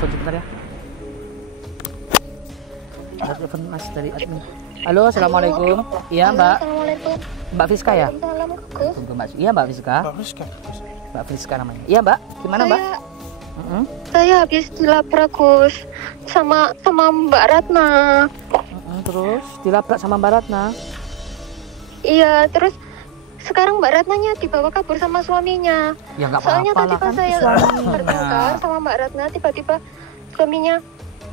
telepon sebentar ya. Ada telepon Mas dari admin. Halo, assalamualaikum. Iya Mbak. Assalamualaikum. Mbak Friska ya? Salam Gus. Tunggu Mbak. Iya Mbak Friska. Mbak Friska namanya. Iya Mbak. Gimana Mbak? Saya habis dilabrak Gus sama Mbak Ratna. Terus dilabrak sama Mbak Ratna. Iya, terus sekarang Mbak Ratnanya dibawa kabur sama suaminya. Ya nggak Soalnya apa-apa tadi lah pas kan saya suaminya. bertengkar sama Mbak Ratna, tiba-tiba suaminya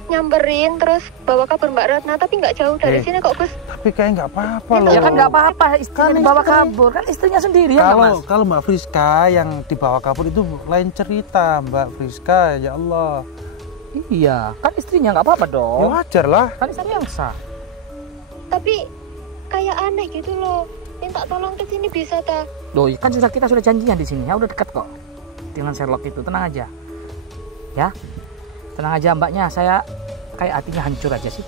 nyamperin terus bawa kabur Mbak Ratna, tapi nggak jauh dari sini kok Gus. Tapi kayak nggak apa-apa loh. Ya kan nggak apa-apa, istrinya dibawa kabur, kan istrinya sendiri ya nggak, Mas? Kalau Mbak Friska yang dibawa kabur itu lain cerita, Mbak Friska, ya Allah. Iya, kan istrinya nggak apa-apa Ya dong. wajar lah. Kan istri yang sah. Tapi kayak aneh gitu loh. Minta tolong ke sini bisa ta? Loh, kan kita sudah janjinya di sini. Ya udah dekat kok. Dengan Sherlock itu, tenang aja. Ya. Tenang aja Mbaknya, saya kayak hatinya hancur aja sih.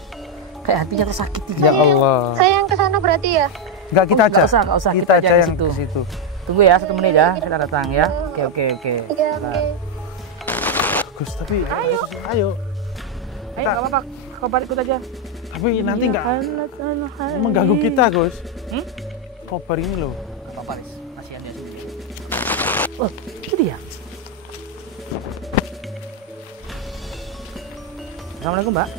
Kayak hatinya tersakiti. Ya Allah. Saya yang kesana berarti ya? Enggak, kita aja. Nggak usah. Kita aja di yang situ. ke situ. Tunggu ya 1 menit ya, kita datang ya. Oke. Iya, Nah. oke. Gus, tapi ayo. Ayo, nggak apa-apa. Kau balik ikut aja. Tapi nanti nggak mengganggu kita, Gus. Kobar ini loh. Nggak apa-apa, Riz. Kasihan dia sendiri. Oh, itu dia. Assalamualaikum, Mbak.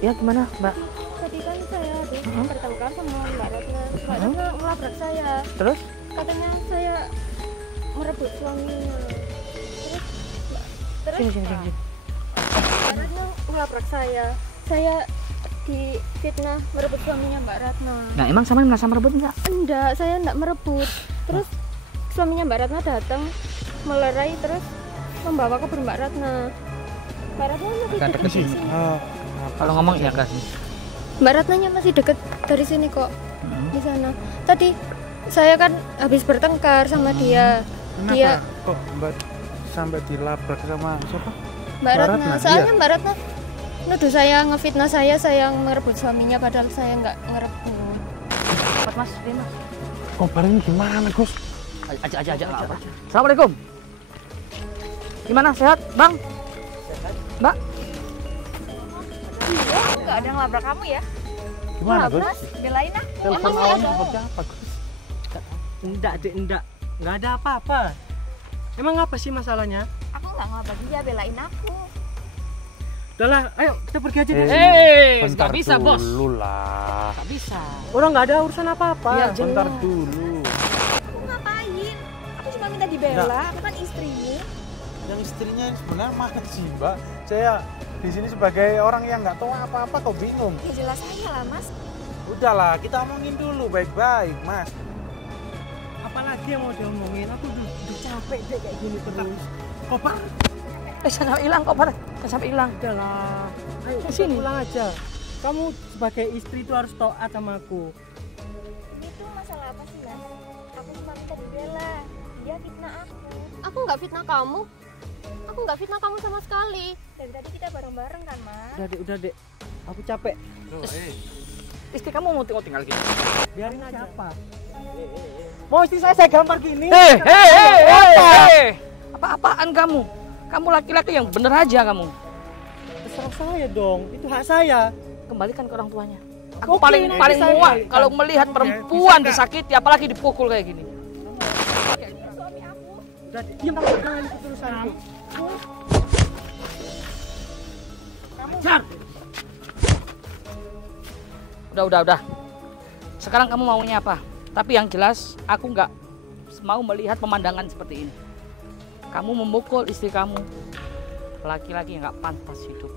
Ya, gimana, Mbak? Tadi kan saya habis bertengkar sama Mbak Ratna. Mbak Ratna ngelabrak saya. Terus? Katanya saya merebut suaminya. Terus Sini. Mbak Ratna ngelabrak saya. Saya difitnah merebut suaminya Mbak Ratna. Nah, emang sama merasa merebut nggak? Enggak, saya enggak merebut. Terus suaminya Mbak Ratna datang melerai terus membawa kabur Mbak Ratna. Mbak Ratna masih Dekat dekat sini. sini. Kalau ngomong ya kasih. Mbak Ratnanya masih dekat dari sini kok. Di sana. Tadi saya kan habis bertengkar sama dia. Kenapa Dia kok Mbak sampai dilabrak sama siapa? Mbak Ratna. Ratna, Soalnya iya. Mbak Ratna nuduh saya ngefitnah saya yang merebut suaminya padahal saya nggak ngerebut. Cepat, Mas. Ini, Mas. Kobar ini gimana, Gus? Aja lah, apa. Assalamualaikum. Gimana, sehat, Bang? Mbak? Enggak ada yang labrak kamu ya? Gimana, Gus? Belain aku. Telepon Emang awal ada. seperti apa, Gus? Enggak, Dek, enggak. Enggak ada apa-apa. Emang apa sih masalahnya? Aku nggak ngelabrak dia, belain aku. Udahlah, ayo kita pergi aja deh. Bentar nggak bisa, Bos. dulu lah. Nggak bisa. Orang nggak ada urusan apa-apa. Iya, Bentar dulu. Aku ngapain? Aku cuma minta dibela, aku kan istrimu. Yang istrinya ini sebenarnya mana sih, Mbak? Saya di sini sebagai orang yang nggak tahu apa-apa kok bingung. Ya jelas aja lah mas. Udahlah, kita omongin dulu baik-baik, Mas. Apalagi yang mau diomongin? Aku udah capek deh kayak gini terus. Kobar. Sampai hilang kok, Pak. Sampai hilang. Udahlah. Ayo Ke kita sini. pulang aja. Kamu sebagai istri itu harus taat sama aku. Ini tuh masalah apa sih mas? Aku cuma minta dibela. Dia fitnah aku. Aku nggak fitnah kamu. Aku nggak fitnah kamu sama sekali. Dan tadi kita bareng-bareng kan mas? Udah, Dek. Aku capek. Istri kamu mau tinggal gini. Biarin aja. Siapa? Mau istri saya gampar gini? Apa-apaan kamu? Kamu laki-laki yang bener aja kamu. Terserah saya dong. Itu hak saya. Kembalikan ke orang tuanya. Aku Oke, paling nanti saya muak kembalikan. kalau melihat perempuan disakiti, apalagi dipukul kayak gini. Suami aku. Udah, diam kamu, jangan ikut urusanku. Jar. Udah. Sekarang kamu maunya apa? Tapi yang jelas aku nggak mau melihat pemandangan seperti ini. Kamu memukul istri kamu. Laki-laki nggak pantas hidup.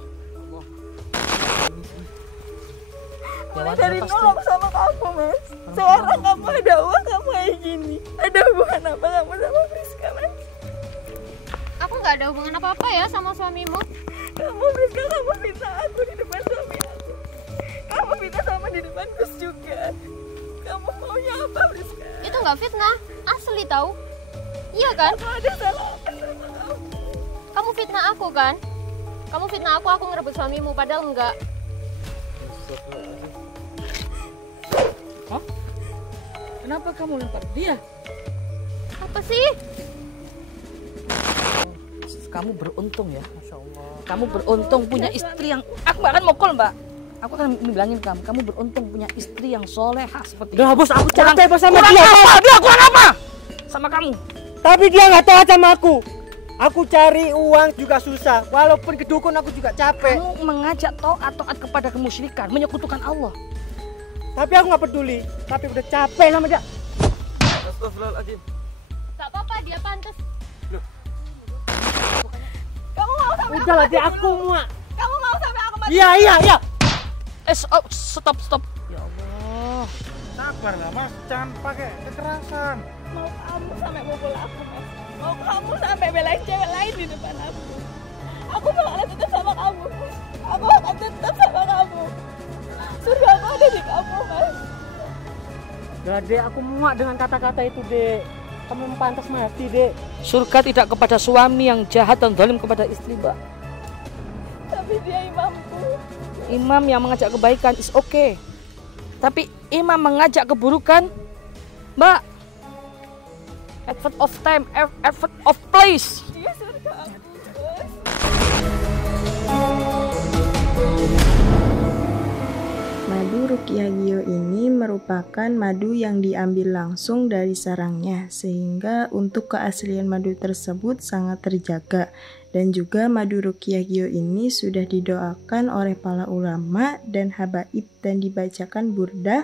Mulai dari nolong sama kamu mas. Sekarang kamu ada uang kamu kayak gini. Ada hubungan apa kamu sama Friska mas? Aku nggak ada hubungan apa-apa ya sama suamimu. Kamu Friska, kamu fitnah aku di depan suami aku. Kamu fitnah sama di depan Gus juga. Kamu maunya apa Friska? Itu nggak fitnah, asli tahu. Iya kan? Aku ada salah apa sama kamu? Kamu fitnah aku kan? Kamu fitnah aku ngerebut suamimu padahal enggak. Hah? Kenapa kamu lempar dia? Apa sih? kamu beruntung ya. Masya Allah. Kamu beruntung punya istri yang, aku gak akan mukul mbak. Aku akan bilangin kamu beruntung punya istri yang solehah seperti Udah bos, aku Kurang- capek bos sama kurang dia. apa? Dia kurang apa? Sama kamu. Tapi dia nggak taat sama aku. Aku cari uang juga susah. Walaupun ke dukun aku juga capek. Kamu mengajak taat kepada kemusyrikan, menyekutukan Allah. Tapi aku nggak peduli. Tapi udah capek sama dia. Astagfirullahaladzim. Tak apa-apa, dia pantas. Kamu mau sampai Udah lah dia aku muak. kamu mau sampai aku mati? Iya. Stop. Ya Allah. Sabar nggak mas, jangan pakai kekerasan. Mau kamu sampai mukul aku, Mas? Mau kamu sampai belain cewek lain di depan aku? Aku bakalan tetap sama kamu. Aku akan tetap sama kamu. Surga aku ada di kamu, Mas. Udah dek, aku muak dengan kata-kata itu dek. Kamu pantas mati dek. Surga tidak kepada suami yang jahat dan zalim kepada istri, mbak. Tapi dia imamku. Imam yang mengajak kebaikan is okay. Tapi imam mengajak keburukan, mbak, effort of time, effort of place. Dia surga aku, Mas. Madu Ruqyah Gio ini merupakan madu yang diambil langsung dari sarangnya, sehingga untuk keaslian madu tersebut sangat terjaga. Dan juga madu Ruqyah Gio ini sudah didoakan oleh para ulama dan habaib dan dibacakan burdah,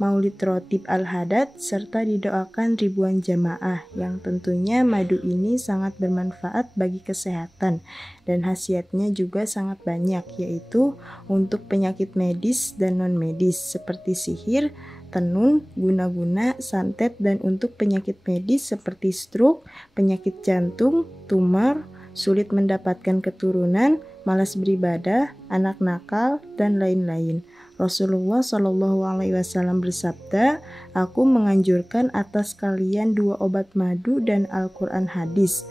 maulid rotib al-hadad, serta didoakan ribuan jamaah, yang tentunya madu ini sangat bermanfaat bagi kesehatan dan khasiatnya juga sangat banyak, yaitu untuk penyakit medis dan non-medis seperti sihir, tenun, guna-guna, santet, dan untuk penyakit medis seperti stroke, penyakit jantung, tumor, sulit mendapatkan keturunan, malas beribadah, anak nakal, dan lain-lain. Rasulullah Shallallahu Alaihi Wasallam bersabda, "Aku menganjurkan atas kalian 2 obat madu dan Al-Quran hadis."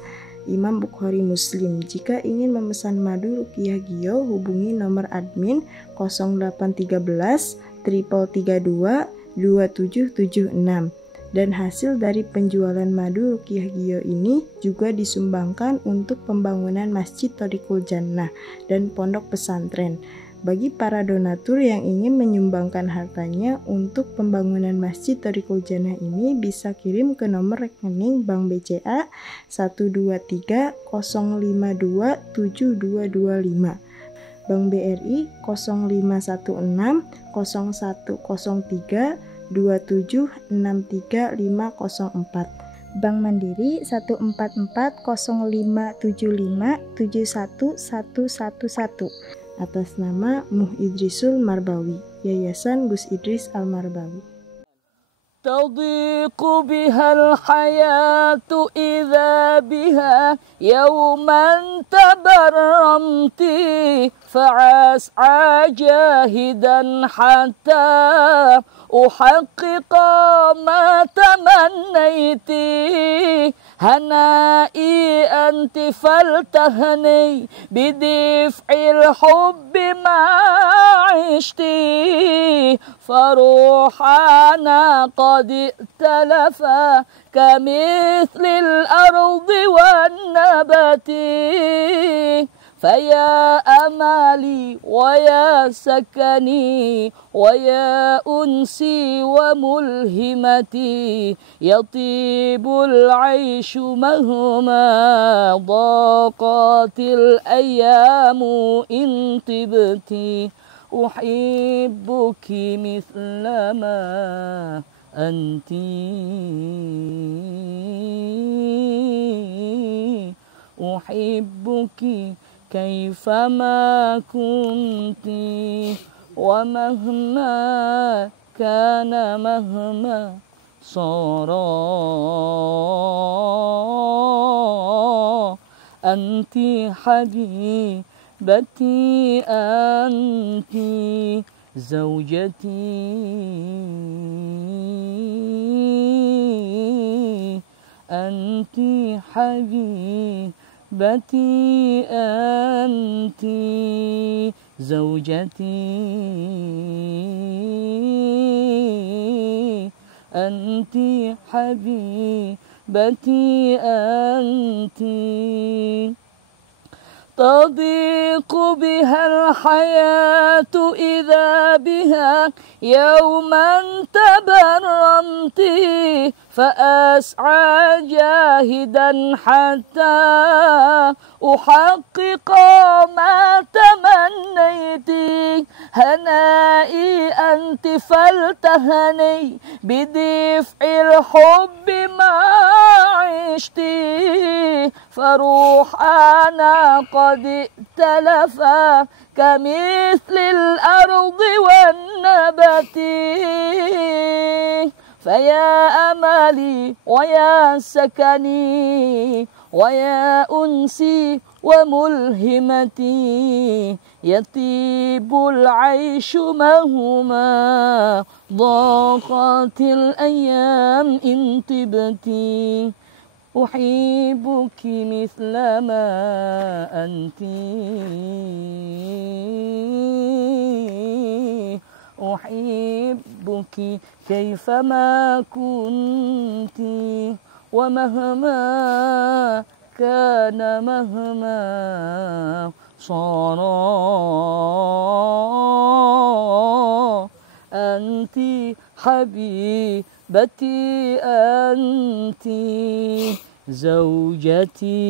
Imam Bukhari Muslim. Jika ingin memesan madu Ruqyah Gio, hubungi nomor admin 0813 332 2776. Dan hasil dari penjualan madu Ruqyah Gio ini juga disumbangkan untuk pembangunan Masjid Thoriqul Jannah dan pondok pesantren. Bagi para donatur yang ingin menyumbangkan hartanya untuk pembangunan Masjid Thoriqul Jannah ini bisa kirim ke nomor rekening Bank BCA 123 052 7225, Bank BRI 0516 0103 2763504, Bank Mandiri 1440575711111, atas nama Muh Idrisul Marbawi, Yayasan Gus Idris Al-Marbawi. تضيق بها الحياة إذا بها يوما تبرمت فأسعى جاهدا حتى أحقق ما تمنيت هنائي أنت فلتهني بدفع الحب ما عشت فروحنا قد ائتلفا كمثل الأرض والنبات فيا أمالي ويا سكني ويا أنسي وملهمتي يطيب العيش مهما ضاقت الأيام إن طبتي أحبك مثلما أنت أحبك كيفما كنت ومهما كان مهما صار أنت حبيبتي أنت زوجتي أنت حبيبتي أنت زوجتي أنت حبيبتي أنت تضيق بها الحياة إذا بها يوما تبرمت فأسعى جاهدا حتى أحقق ما تمنيت هنائي أنت فلتهني بدفع الحب ما عشت فروح أنا قد ائتلفا كمثل الأرض والنبات فيا أملي ويا سكني ويا أنسي وملهمتي يطيب العيش مهما ضاقت الأيام إن طبتي أحبك مثل ما أنت أحبك كيفما كنت ومهما كان مهما صار أنت حبيبتي أنت زوجتي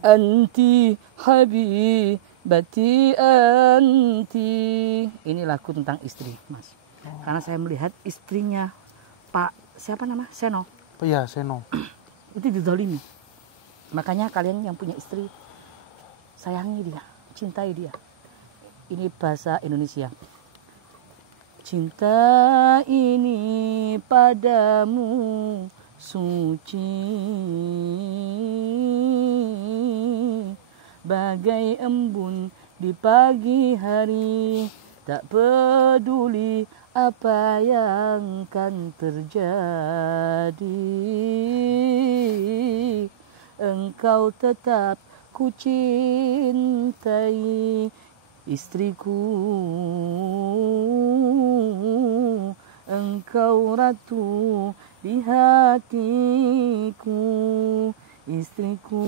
Anti habibati anti. Ini lagu tentang istri, Mas. Karena saya melihat istrinya Pak siapa nama? Seno. Oh iya, Seno. Itu dizalimi. Makanya kalian yang punya istri sayangi dia, cintai dia. Ini bahasa Indonesia. Cinta ini padamu suci bagai embun di pagi hari, tak peduli apa yang kan terjadi, engkau tetap ku cintai. Istriku, engkau ratu di hatiku. Istriku,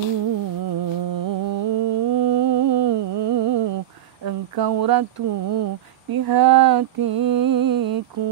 engkau ratu di hatiku.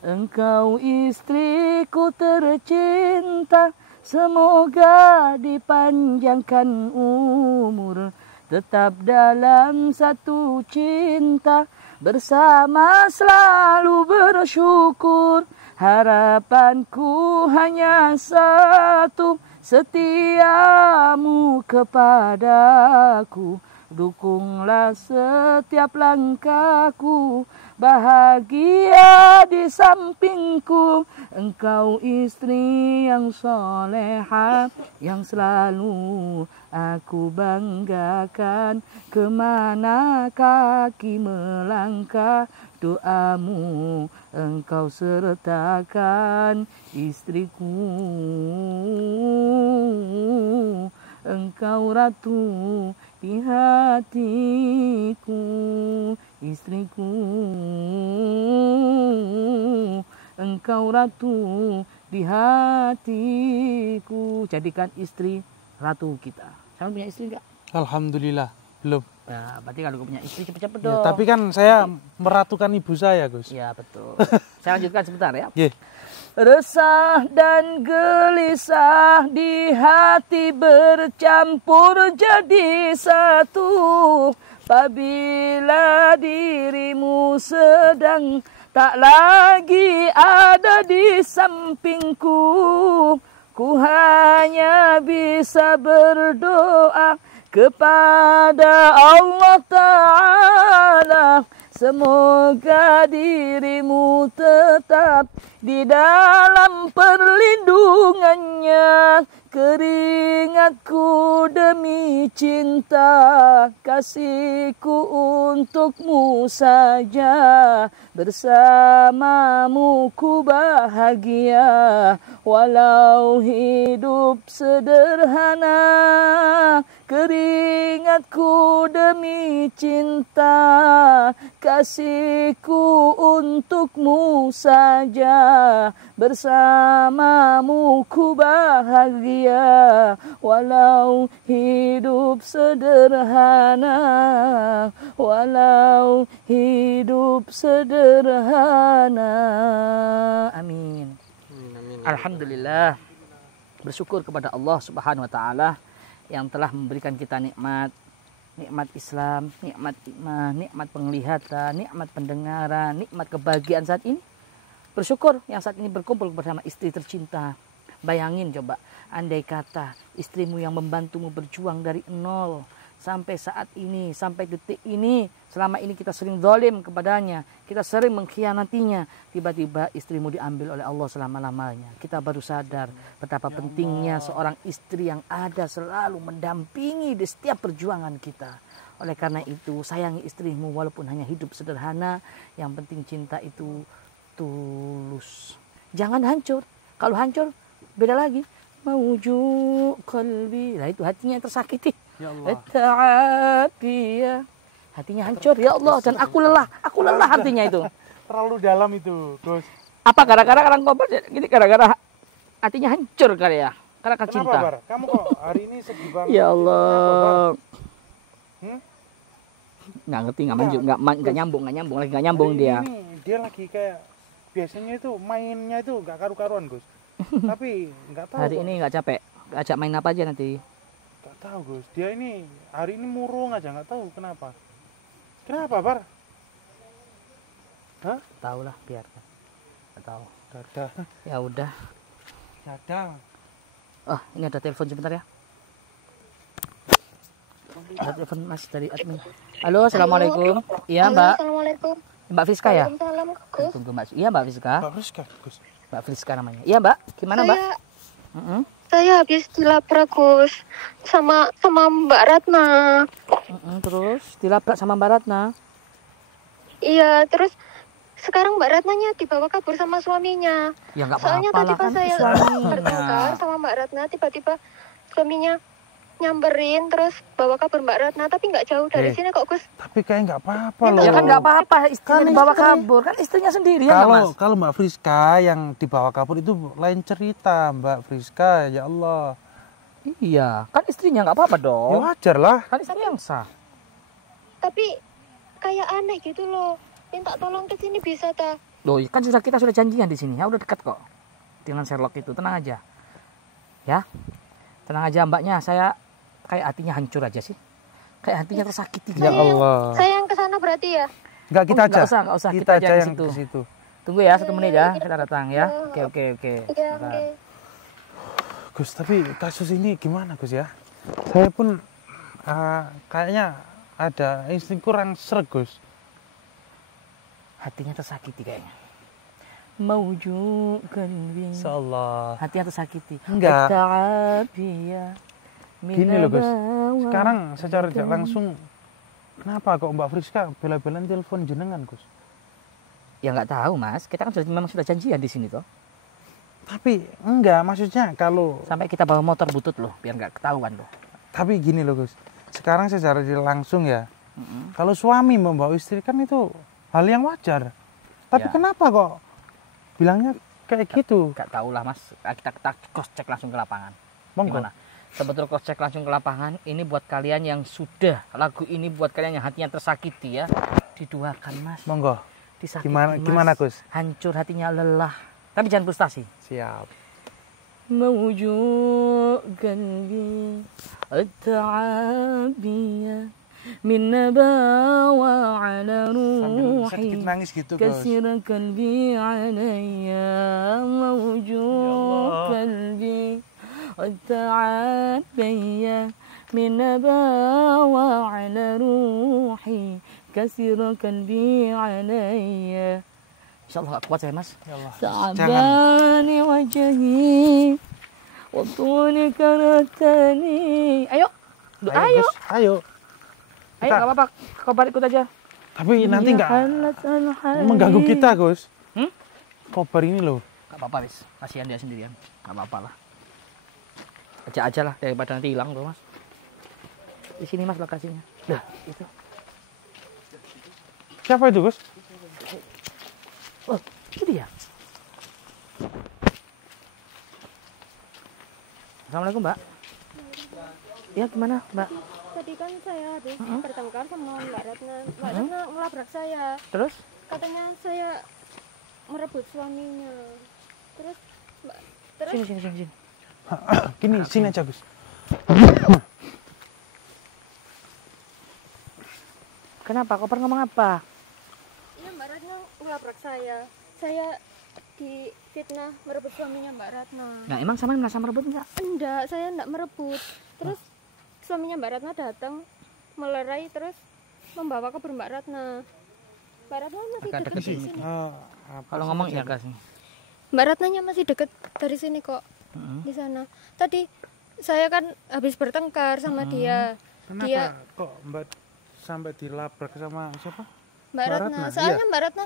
Engkau istriku tercinta, semoga dipanjangkan umur, tetap dalam satu cinta, bersama selalu bersyukur. Harapanku hanya satu, setiamu kepadaku. Dukunglah setiap langkahku, bahagia di sampingku. Engkau istri yang soleha, yang selalu aku banggakan. Kemana kaki melangkah, doamu engkau sertakan. Istriku, engkau ratu di hatiku. Istriku, engkau ratu di hatiku. Jadikan istri ratu kita. Kamu punya istri enggak? Alhamdulillah, belum. Ya, berarti kalau punya istri cepet-cepet Ya, dong. tapi kan saya meratukan ibu saya, Gus. Ya, betul. Saya lanjutkan sebentar ya. Yeah. Resah dan gelisah di hati bercampur jadi satu. Apabila dirimu sedang tak lagi ada di sampingku, ku hanya bisa berdoa kepada Allah Ta'ala. Semoga dirimu tetap di dalam perlindungannya. Keringatku demi cinta, kasihku untukmu saja. Bersamamu ku bahagia, walau hidup sederhana. Keringatku demi cinta, kasihku untukmu saja. bersamamu ku bahagia, walau hidup sederhana, walau hidup sederhana. Amin. Alhamdulillah, bersyukur kepada Allah Subhanahu wa taala yang telah memberikan kita nikmat Islam, nikmat iman, nikmat penglihatan, nikmat pendengaran, nikmat kebahagiaan saat ini. Bersyukur yang saat ini berkumpul bersama istri tercinta. Bayangin coba, andai kata istrimu yang membantumu berjuang dari nol sampai saat ini, sampai detik ini, selama ini kita sering zalim kepadanya, kita sering mengkhianatinya, tiba-tiba istrimu diambil oleh Allah selama-lamanya. Kita baru sadar betapa pentingnya seorang istri yang ada selalu mendampingi di setiap perjuangan kita. Oleh karena itu, sayangi istrimu walaupun hanya hidup sederhana, yang penting cinta itu tulus. Jangan hancur. Kalau hancur, beda lagi. Mauju qalbi. Nah itu hatinya yang tersakiti. Ya Allah. Ta'afiyah. Hatinya hancur, ya Allah, dan aku lelah hatinya itu. Terlalu dalam itu, Gus. Apa gara-gara orang kobar gini, gara-gara hatinya hancur kali ya? Karena Kenapa, cinta. Bar? Kamu kok hari ini sedih banget? Ya Allah. Hmm? Nggak ngerti, nggak nyambung Hari dia. Ini dia lagi kayak biasanya itu mainnya itu nggak karu-karuan, Gus. Tapi nggak tahu. Hari kok. ini nggak capek, ajak main apa aja nanti. Nggak tahu, Gus. Dia ini hari ini murung aja, nggak tahu kenapa. Kenapa, Bar? Hah? Tahu lah, biarkan. Nggak tahu. Dada. Ya udah. Dada. Oh, ini ada telepon sebentar ya. Ada telepon Mas dari admin. Halo, assalamualaikum. Iya Mbak. Assalamualaikum. Mbak Friska ya? Waalaikumsalam, Gus. Tunggu Mbak. Iya Mbak Friska. Pak Friska, Gus. Mbak Friska namanya. Iya Mbak. Gimana Mbak? Saya habis dilabrak, Gus, sama Mbak Ratna. Terus dilabrak sama Mbak Ratna. Iya, terus sekarang Mbak Ratnanya dibawa kabur sama suaminya. Ya nggak Soalnya apa-apa tadi lah pas kan saya suaminya. bertengkar sama Mbak Ratna, tiba-tiba suaminya nyamperin terus bawa kabur Mbak Ratna, tapi nggak jauh dari sini kok, Gus. Tapi kayak nggak apa-apa loh. Ya kan nggak apa-apa, istrinya dibawa kabur kan istrinya sendiri ya Mas. Kalau Mbak Friska yang dibawa kabur itu lain cerita, Mbak Friska, ya Allah. Iya, kan istrinya nggak apa-apa Ya dong. wajar lah. Kan istri yang sah. Tapi kayak aneh gitu loh. Minta tolong ke sini bisa ta? Loh, kan kita sudah janjian di sini. Ya udah dekat kok. Dengan Sherlock itu, tenang aja. Ya. Tenang aja Mbaknya, saya kayak hatinya hancur aja sih. Kayak hatinya tersakiti. Ya Allah. Saya yang kesana berarti ya? Enggak, kita aja. Nggak usah. Kita aja di yang situ. ke situ. Tunggu ya 1 menit ya, kita datang ya. Oke. Iya, Bentar. oke. Gus, tapi kasus ini gimana, Gus ya? Saya pun kayaknya ada insting kurang sreg, Gus. Hatinya tersakiti kayaknya. Mauju qalbi. Insyaallah. Hatinya tersakiti. Enggak. Ta'afiyah. Gini loh, Gus. Sekarang secara tidak langsung kenapa kok Mbak Friska bela-belaan telepon jenengan, Gus? Ya nggak tahu Mas, kita kan memang sudah janjian di sini toh. Tapi enggak, maksudnya kalau Sampai kita bawa motor butut loh, biar nggak ketahuan loh. tapi gini loh, Gus. Sekarang secara tidak langsung ya. Kalau suami membawa istri kan itu hal yang wajar. Tapi Ya. kenapa kok bilangnya kayak gitu? Nggak tahu lah Mas, kita cross check langsung ke lapangan. Monggo. Gimana? Sebetulnya cross check langsung ke lapangan. Ini buat kalian yang sudah, lagu ini buat kalian yang hatinya tersakiti ya. Diduakan Mas. Monggo. Disakiti Gimana, Mas. Gus? Hancur hatinya, lelah. Tapi jangan frustasi. Siap. موجوع قلبي التعابية من نباوى على Sambil روحي sedikit nangis gitu, Gus. كسر قلبي عليا موجوع قلبي التعابية من نباوى على روحي كسر قلبي عليا. Insyaallah kuat saya Mas. Ya Allah. Ta'abani wajhi wa tuli karatani. Ayo. Ayo. Gus, ayo. Ayo enggak apa-apa. Kobar ikut aja. Tapi nanti enggak mengganggu kita, Gus. Kobar ini loh. Enggak apa-apa, Wis. Kasihan dia sendirian. Enggak apa-apa lah. Ajak aja lah daripada nanti hilang tuh, Mas. Di sini Mas lokasinya. Lah, itu. Siapa itu, Gus? Oh, itu dia. Assalamualaikum, Mbak. Ya, gimana, Mbak? Tadi kan saya habis bertengkar sama Mbak Ratna. Mbak Ratna ngelabrak saya. Terus? Katanya saya merebut suaminya. Terus Sini. Gini, sini aja Gus. Kenapa? Koper ngomong apa? iya Mbak Ratna ngelabrak saya. Saya difitnah merebut suaminya Mbak Ratna. Nah, emang sama merasa merebut enggak? Enggak, saya enggak merebut. Terus suaminya Mbak Ratna datang melerai terus membawa kabur Mbak Ratna. Mbak Ratna masih Agak dekat deket di sini. sini. Kalau ngomong ya kasih. Mbak Ratnanya masih deket dari sini kok. Di sana. Tadi saya kan habis bertengkar sama dia. Kenapa Dia kok Mbak sampai dilabrak sama siapa? Mbak Ratna. Ratna, Soalnya iya. Mbak Ratna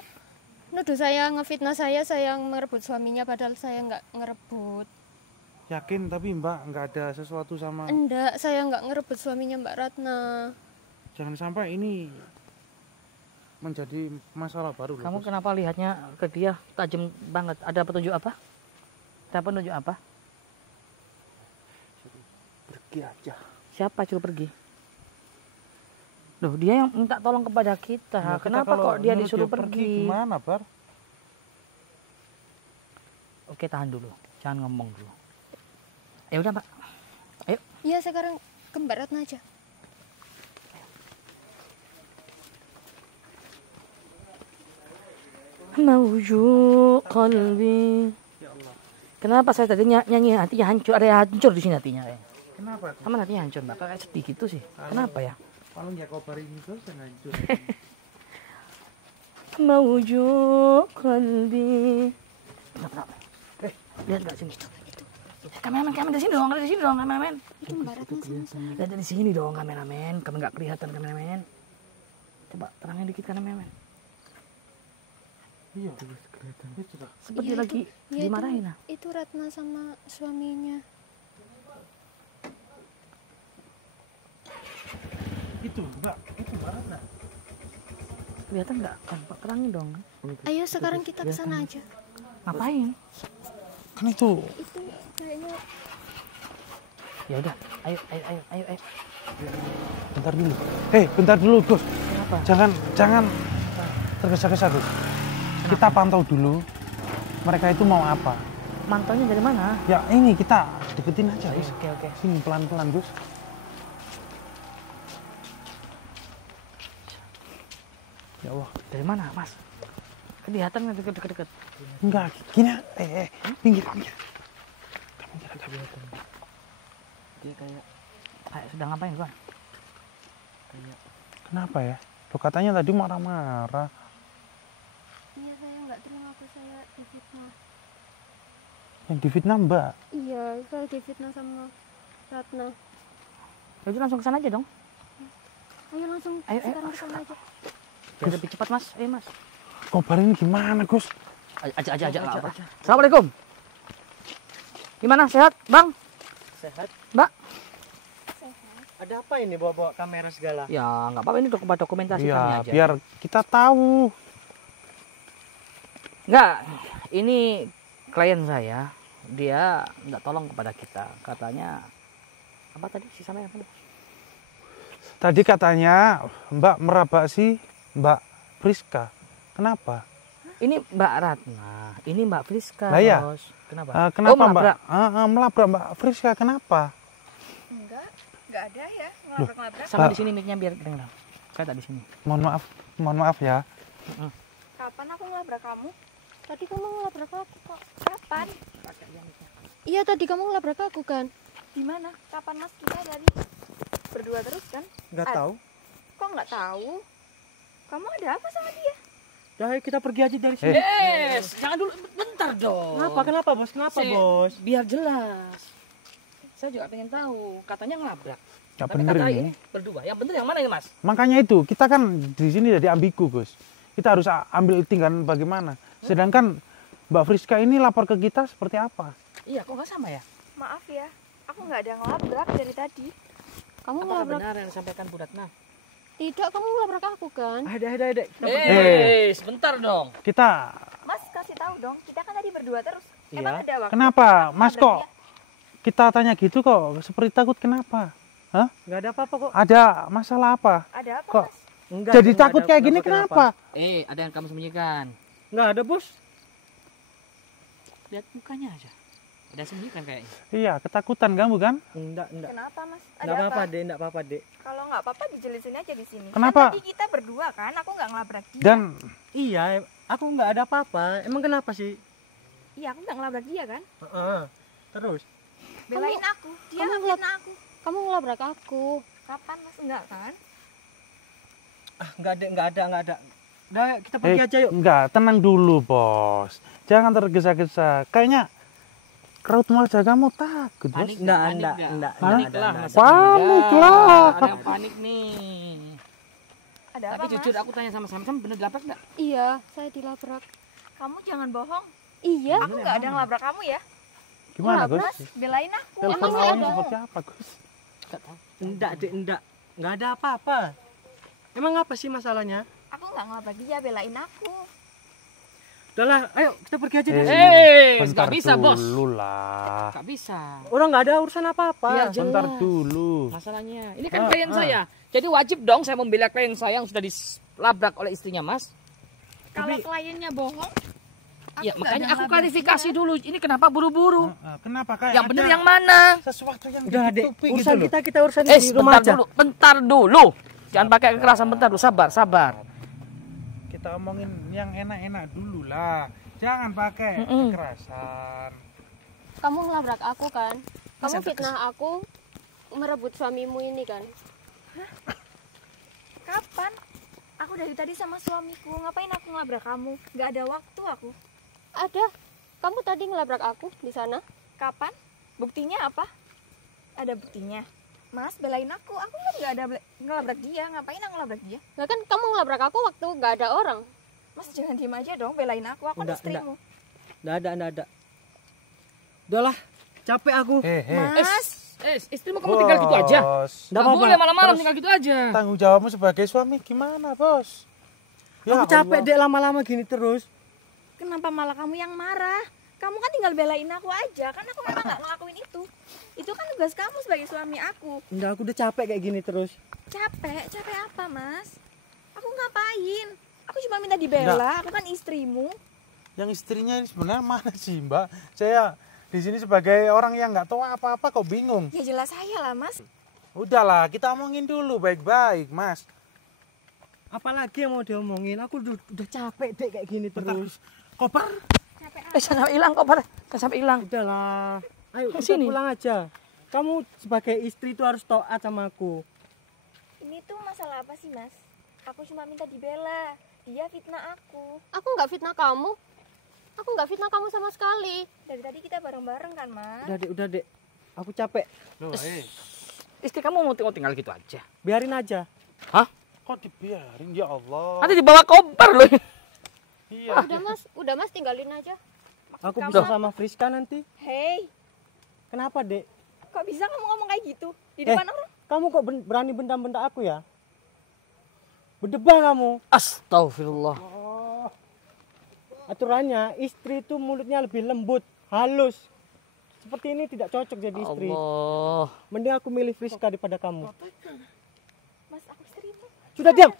nuduh saya ngefitnah saya yang merebut suaminya padahal saya nggak ngerebut. Yakin tapi Mbak nggak ada sesuatu sama. Enggak, saya nggak ngerebut suaminya Mbak Ratna. Jangan sampai ini menjadi masalah baru. Kamu kenapa lihatnya ke dia tajam banget? Ada petunjuk apa? Ada petunjuk apa? Pergi aja. Siapa suruh pergi? Loh, dia yang minta tolong kepada kita. Nah, kita Kenapa kalau kok dia nyuruh disuruh pergi? Gimana, Bar? Oke, tahan dulu. Jangan ngomong dulu. Ya udah, Mbak. Ayo. Iya, sekarang ke Mbak Ratna aja. Mauju qalbi. Kenapa saya tadi nyanyi hatinya hancur? Ada hancur di sini hatinya. Kenapa? Sama hatinya hancur, Mbak. Kayak sedih gitu sih. Kenapa ya? Kalau nggak kobar ini tuh saya hancur. Mauju qalbi. Kenapa? Lihat nggak sini? Kameramen di sini dong, kameramen. Itu Mbak Ratna sama. Lihat dari sini dong, kameramen. Kamu nggak kelihatan, kameramen. Coba terangin dikit, kameramen. Iya, kelihatan. Seperti Iya, lagi iya, dimarahin lah. Itu Ratna sama suaminya. Itu Mbak Ratna. Kelihatan nggak? Kan Pak, terangin dong. Ayo sekarang kita ke sana aja. Ngapain? Kan itu. Itu kayaknya Ya udah, ayo. Bentar dulu, Gus. Kenapa? Jangan tergesa-gesa, Gus. Kita pantau dulu. Mereka itu mau apa? Mantaunya dari mana? Ya ini kita deketin aja, Gus. Oke. Sini pelan-pelan, Gus. Ya Allah. Dari mana, Mas? Kelihatan nggak deket-deket? Enggak, gini. Pinggir. Kamu kira gak kelihatan. Dia kayak sedang ngapain, Bang? Kenapa ya? Loh, katanya tadi marah-marah. iya saya nggak terima apa saya difitnah. Yang difitnah Mbak. Iya, saya difitnah sama Ratna. Ya udah langsung ke sana aja dong. Ayo langsung Ayo. sekarang ke sana aja. Biar lebih cepat, Mas. Ayo, Mas. Kobar ini gimana, Gus? Aja. Assalamualaikum. Gimana, sehat, Bang? Sehat. Mbak? Ada apa ini bawa-bawa kamera segala? Ya, nggak apa-apa, ini dokumentasi kami Iya, aja. biar kita tahu. Enggak, ini klien saya. Dia nggak tolong kepada kita. Katanya apa tadi? Sisanya apa? Tadi katanya Mbak merabasi Mbak Friska. Kenapa? Ini Mbak Ratna, ini Mbak Friska. Lah ya? Bos. Kenapa? Kenapa melabrak. Mbak? Melabrak Mbak Friska, kenapa? Enggak ada ya ngelabrak-ngelabrak. Sama di sini mic-nya biar kedengeran. Saya tak di sini. Mohon maaf ya. Kapan aku ngelabrak kamu? Tadi kamu ngelabrak aku kok. Kapan? Iya, tadi kamu ngelabrak aku kan? Di mana? Kapan Mas kita dari berdua terus kan? Nggak tahu. Kok nggak tahu? Kamu ada apa sama dia? Dah, ayo kita pergi aja dari sini. Jangan dulu, bentar dong. Kenapa bos? Bos? Biar jelas. Saya juga pengen tahu. Katanya ngelabrak. Ya Tapi bener kata ini. berdua. Yang bener yang mana ini, Mas? Makanya itu, kita kan di sini jadi ambigu, Gus. Kita harus ambil tinggal bagaimana. Sedangkan Mbak Friska ini lapor ke kita seperti apa? Iya, kok nggak sama ya? Maaf ya, aku nggak ada ngelabrak dari tadi. Kamu Apakah ngelabrak? benar yang disampaikan Bu Ratna? Tidak, kamu ngelabrak aku kan? Ada. Sebentar dong. Kita, Mas kasih tahu dong, kita kan tadi berdua terus. Iya. Emang ada waktu? kenapa? Mas kok kita tanya gitu kok seperti takut, kenapa? Hah? Nggak ada apa-apa kok. Ada masalah apa? Ada apa, Kok Mas? Enggak, jadi nggak takut ada kayak gini kenapa? Ada yang kamu sembunyikan. Nggak ada, Bos. Lihat mukanya aja. Ada sembunyikan kayaknya. Iya, ketakutan kamu kan? Enggak. Kenapa, Mas? Ada Enggak apa-apa, apa? Dek, enggak apa-apa, Dek. Kalau nggak apa-apa dijelasin aja di sini. Kenapa? Kan tadi kita berdua kan, aku nggak ngelabrak dia. Dan Iya, aku nggak ada apa-apa. Emang kenapa sih? Iya, aku nggak ngelabrak dia kan. Heeh. Terus? Belain aku. Dia kamu fitnah aku. Kamu ngelabrak aku. Kapan, Mas? Enggak kan? Ah, nggak ada. Udah, kita pergi aja yuk. enggak, tenang dulu, Bos. Jangan tergesa-gesa. Kayaknya raut wajah kamu takut, Bos. Panik Enggak, panik enggak, nggak? enggak, Panik enggak, lah, enggak, masa Panik enggak? lah. Ada yang panik nih. Ada Tapi apa, jujur Mas? aku tanya sama Sam, bener dilabrak enggak? Iya, saya dilabrak. Kamu jangan bohong. Iya. Aku nggak ada ngelabrak kamu ya. Gimana, Ngelabrak? Gus? Mas, belain aku. Telepon Emang saya awalnya ada? seperti apa, Gus? Enggak tahu. Enggak, Dek, enggak. Enggak ada apa-apa. Emang apa sih masalahnya? Aku nggak ngelabrak dia, belain aku. Udahlah, ayo kita pergi aja dari sini. Bentar nggak bisa, Bos. dulu lah. Enggak bisa. Orang nggak ada urusan apa-apa. Biar Bentar jelas. dulu. Masalahnya, ini kan klien saya. Jadi wajib dong saya membela klien saya yang sudah dilabrak oleh istrinya, Mas. Kalau kliennya bohong, Ya, nggak makanya ada aku ngelabrak klarifikasi dia. dulu. Ini kenapa buru-buru? Kenapa kayak Yang bener ada yang mana? sesuatu yang Udah, Dek. ditutupi Urusan gitu loh. kita urusan di rumah Bentar aja. dulu, bentar dulu. Jangan pakai kekerasan, bentar dulu, sabar. Kita omongin yang enak-enak dulu lah. Jangan pakai Mm-mm. kekerasan. Kamu ngelabrak aku kan? Kamu Masa fitnah aku merebut suamimu ini kan? kapan? Aku dari tadi sama suamiku. Ngapain aku ngelabrak kamu? Nggak ada waktu aku. Ada. Kamu tadi ngelabrak aku di sana. Kapan? Buktinya apa? Ada buktinya. Mas, belain aku. Aku kan nggak ada ngelabrak dia. Ngapain aku ngelabrak dia? Nah kan kamu ngelabrak aku waktu nggak ada orang. Mas, jangan diem aja dong. Belain aku. Aku kan Enggak, istrimu. Enggak ada. Udahlah, capek aku. Mas, Istrimu kamu tinggal gitu aja? Bos, Nggak apa-apa. boleh malam-malam Terus- tinggal gitu aja. tanggung jawabmu sebagai suami gimana, Bos? Ya Aku capek, Allah. Dek, lama-lama gini terus. kenapa malah kamu yang marah? Kamu kan tinggal belain aku aja. Kan aku memang nggak ngelakuin itu. Itu kan tugas kamu sebagai suami aku. Enggak, aku udah capek kayak gini terus. Capek apa, Mas? Aku ngapain? Aku cuma minta dibela. Aku kan istrimu. Yang istrinya ini sebenarnya mana sih, Mbak? Saya di sini sebagai orang yang nggak tahu apa-apa kok bingung. Ya jelas saya lah, Mas. Udahlah, kita omongin dulu baik-baik, Mas. Apalagi yang mau diomongin? Aku udah capek, Dek, kayak gini terus. Koper. Sampai hilang kok, Pak. Sampai hilang. Udahlah. Ayo kita Sini. pulang aja. Kamu sebagai istri itu harus taat sama aku. Ini tuh masalah apa sih, Mas? Aku cuma minta dibela. Dia fitnah aku. Aku nggak fitnah kamu. Aku nggak fitnah kamu sama sekali. Dari tadi kita bareng-bareng kan, Mas? Udah, Dek. Aku capek. Loh, Istri kamu mau tinggal gitu aja. Biarin aja. Hah? kok dibiarin, ya Allah. Nanti dibawa koper loh. Iya. Udah mas tinggalin aja. Aku Kamu- bisa sama Friska nanti. Hei, Kenapa, Dek? kok bisa kamu ngomong kayak gitu? Di Eh. depan orang? Kamu kok berani benda-benda aku ya? Berdebah kamu. Astagfirullah. Aturannya istri itu mulutnya lebih lembut, halus. Seperti ini tidak cocok jadi istri. Allah. Mending aku milih Friska daripada kamu. Mas, aku istrimu. Sudah diam.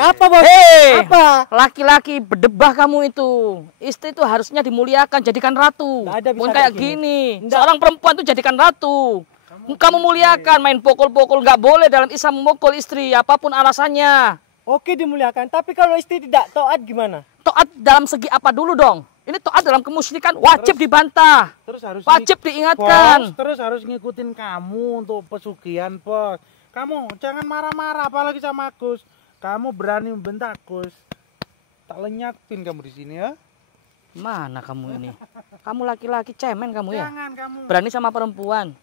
Apa, Bos? Hei. Apa? Laki-laki berdebah kamu itu. Istri itu harusnya dimuliakan, jadikan ratu. Nggak ada bisa Bukan kayak kayak gini. Nggak. Seorang perempuan itu jadikan ratu. Kamu muliakan, main pukul-pukul nggak boleh dalam Islam memukul istri, apapun alasannya. Oke, dimuliakan, tapi kalau istri tidak taat gimana? Taat dalam segi apa dulu dong? Ini taat dalam kemusyrikan wajib dibantah, Terus harus wajib diingatkan. Bos, terus harus ngikutin kamu untuk pesugihan, Bos. Kamu jangan marah-marah apalagi sama Gus. Kamu berani membentak Gus. Tak lenyapin kamu di sini ya. Mana kamu ini? Kamu laki-laki cemen kamu ya? Jangan kamu. Berani sama perempuan.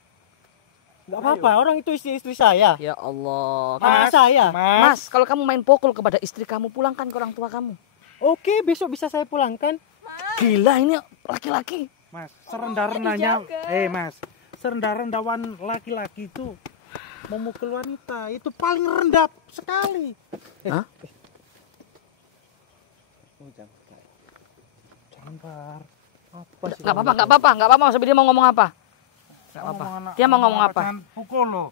Gak apa-apa, orang itu istri saya. Ya Allah. Anak saya. Mas, kalau kamu main pukul kepada istri kamu, pulangkan ke orang tua kamu. Oke, besok bisa saya pulangkan. Gila ini laki-laki. Mas, serendah-rendahnya, dijaga. Mas, serendah-rendahan laki-laki itu memukul wanita itu paling rendah sekali. Hah? Jangan, Bar. Apa sih? Nggak apa-apa, nggak apa-apa, nggak apa-apa. Sampai dia mau ngomong apa? Nggak apa-apa. Ngomong Dia mau ngomong apa? Jangan pukul lo.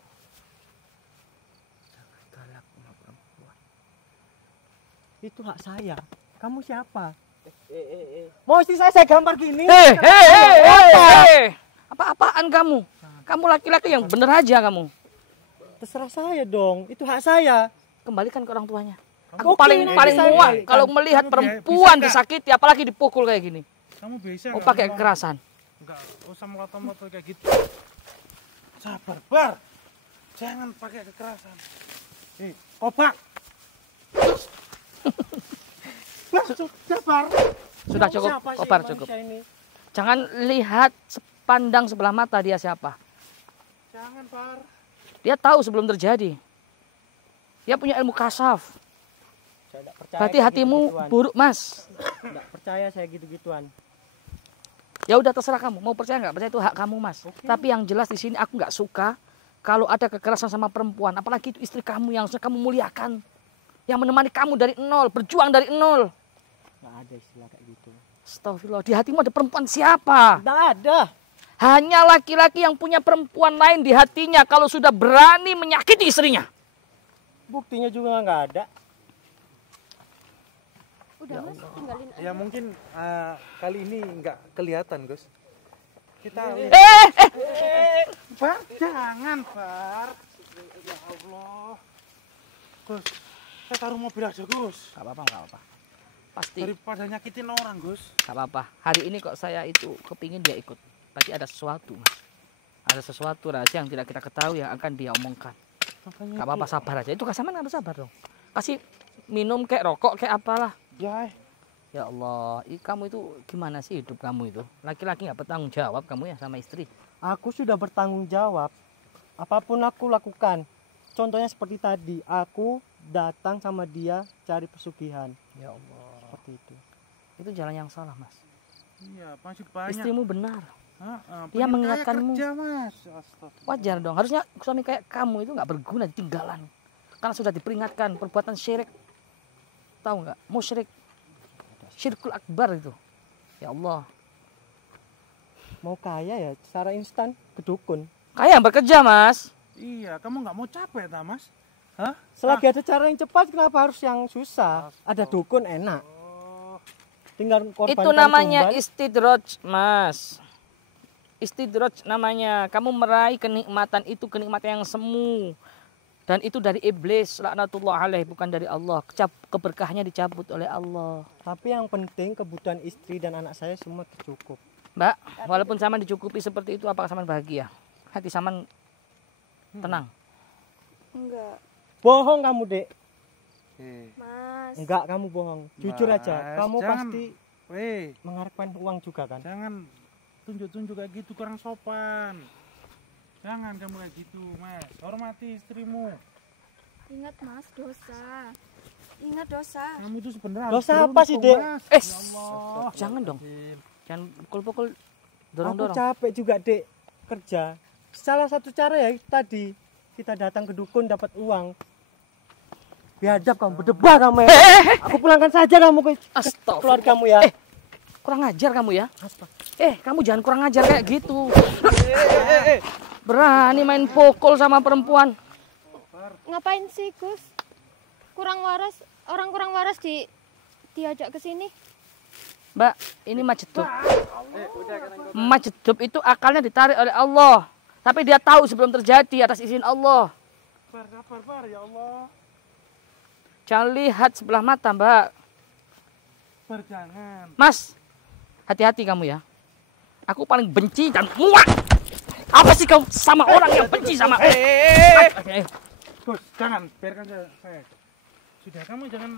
Galak sama perempuan. Itu hak saya. Kamu siapa? Mau istri saya gambar gini? Apa-apaan kamu? Kamu laki-laki yang bener aja kamu. Terserah saya dong. Itu hak saya. Kembalikan ke orang tuanya. Aku Oke, paling nanti saya muak kembalikan. kalau melihat Kamu perempuan bisa disakiti, apalagi dipukul kayak gini. Kamu bisa Mau nggak pakai ngomong? kekerasan. Enggak usah melotot-melotot kayak gitu. Sabar, Bar. Jangan pakai kekerasan. Kopak. Bar, sudah, Bar. Sudah cukup, Siapa sih Kobar manusia cukup. ini? Jangan lihat sepandang sebelah mata dia siapa. Jangan, Bar. Dia tahu sebelum terjadi. Dia punya ilmu kasaf. Saya tidak percaya Berarti kayak hatimu gitu-gituan. buruk, Mas. Tidak percaya saya gitu-gituan. Ya udah terserah kamu. Mau percaya nggak percaya itu hak kamu, Mas. Tapi yang jelas di sini aku nggak suka kalau ada kekerasan sama perempuan. Apalagi itu istri kamu yang harusnya kamu muliakan. Yang menemani kamu dari nol, berjuang dari nol. Nggak ada istilah kayak gitu. Astagfirullah, di hatimu ada perempuan siapa? Tidak ada. Hanya laki-laki yang punya perempuan lain di hatinya kalau sudah berani menyakiti istrinya. Buktinya juga nggak ada. Udah Mas, tinggalin aja. Ya mungkin kali ini nggak kelihatan, Gus. Kita Bar, jangan, Bar. Ya Allah. Gus, saya taruh mobil aja, Gus. Gak apa-apa, gak apa-apa. Pasti Daripada nyakitin orang, Gus. gak apa-apa. Hari ini kok saya itu kepingin dia ikut. Berarti ada sesuatu, Mas. Ada sesuatu rahasia yang tidak kita ketahui yang akan dia omongkan. Makanya Gak apa-apa, sabar aja. Itu Kasaman harus sabar dong. Kasih minum kayak rokok kayak apalah. Ya, Ya Allah, kamu itu gimana sih hidup kamu itu? Laki-laki gak bertanggung jawab kamu ya sama istri. Aku sudah bertanggung jawab. Apapun aku lakukan. Contohnya seperti tadi, aku datang sama dia cari pesugihan. Ya Allah. Seperti itu. Itu jalan yang salah, Mas. iya, masih banyak. Istrimu benar. Dia Dia mengingatkanmu. kerja, Mas. Astagfirullah. Wajar dong. Harusnya suami kayak kamu itu nggak berguna ditinggalan. Karena sudah diperingatkan perbuatan syirik. Tahu nggak? Musyrik. Syirkul akbar itu. Ya Allah. Mau kaya ya secara instan ke dukun. Kayak yang bekerja, Mas. Iya, kamu nggak mau capek, tak, Mas? Selagi ada cara yang cepat, kenapa harus yang susah? Ada dukun enak. Tinggal korbankan Itu namanya tumbal. istidraj, Mas. Istidraj namanya. Kamu meraih kenikmatan itu, kenikmatan yang semu. Dan itu dari iblis, laknatullah alaih, bukan dari Allah. Keberkahnya dicabut oleh Allah. Tapi yang penting kebutuhan istri dan anak saya semua tercukup. Mbak, walaupun Saman dicukupi seperti itu, apakah Saman bahagia? Hati Saman tenang. Enggak, Bohong kamu, Dek. Mas. Enggak, kamu bohong. Jujur Mas, aja. Kamu jangan. pasti mengharapkan uang juga kan? Jangan tunjuk-tunjuk kayak gitu, kurang sopan. Jangan kamu kayak gitu, Mas. Hormati istrimu. Ingat Mas, dosa. Ingat dosa. Kamu itu sebenarnya Dosa harus apa sih, beruntung, Dek? Mas. Eh, Ya Allah. jangan dong. Jangan pukul-pukul, Aku dorong-dorong. capek juga, Dek, kerja. Salah satu cara ya tadi kita datang ke dukun dapat uang. Biadab kamu, berdebar kamu ya. Aku pulangkan saja kamu ke Astagfirullah. keluargamu ya. Kurang ajar kamu ya. Kamu jangan kurang ajar kayak gitu. Berani main pukul sama perempuan. Ngapain sih, Gus? Kurang waras, orang kurang waras diajak ke sini. Mbak, ini majedub. Majedub itu akalnya ditarik oleh Allah. Tapi dia tahu sebelum terjadi atas izin Allah. Sabar, ya Allah. Jangan lihat sebelah mata, Mbak. Jangan. Mas, hati-hati kamu ya. Aku paling benci dan muak. Apa sih kamu sama orang yang benci sama... Gus, jangan. Biarkan saya. Sudah, kamu jangan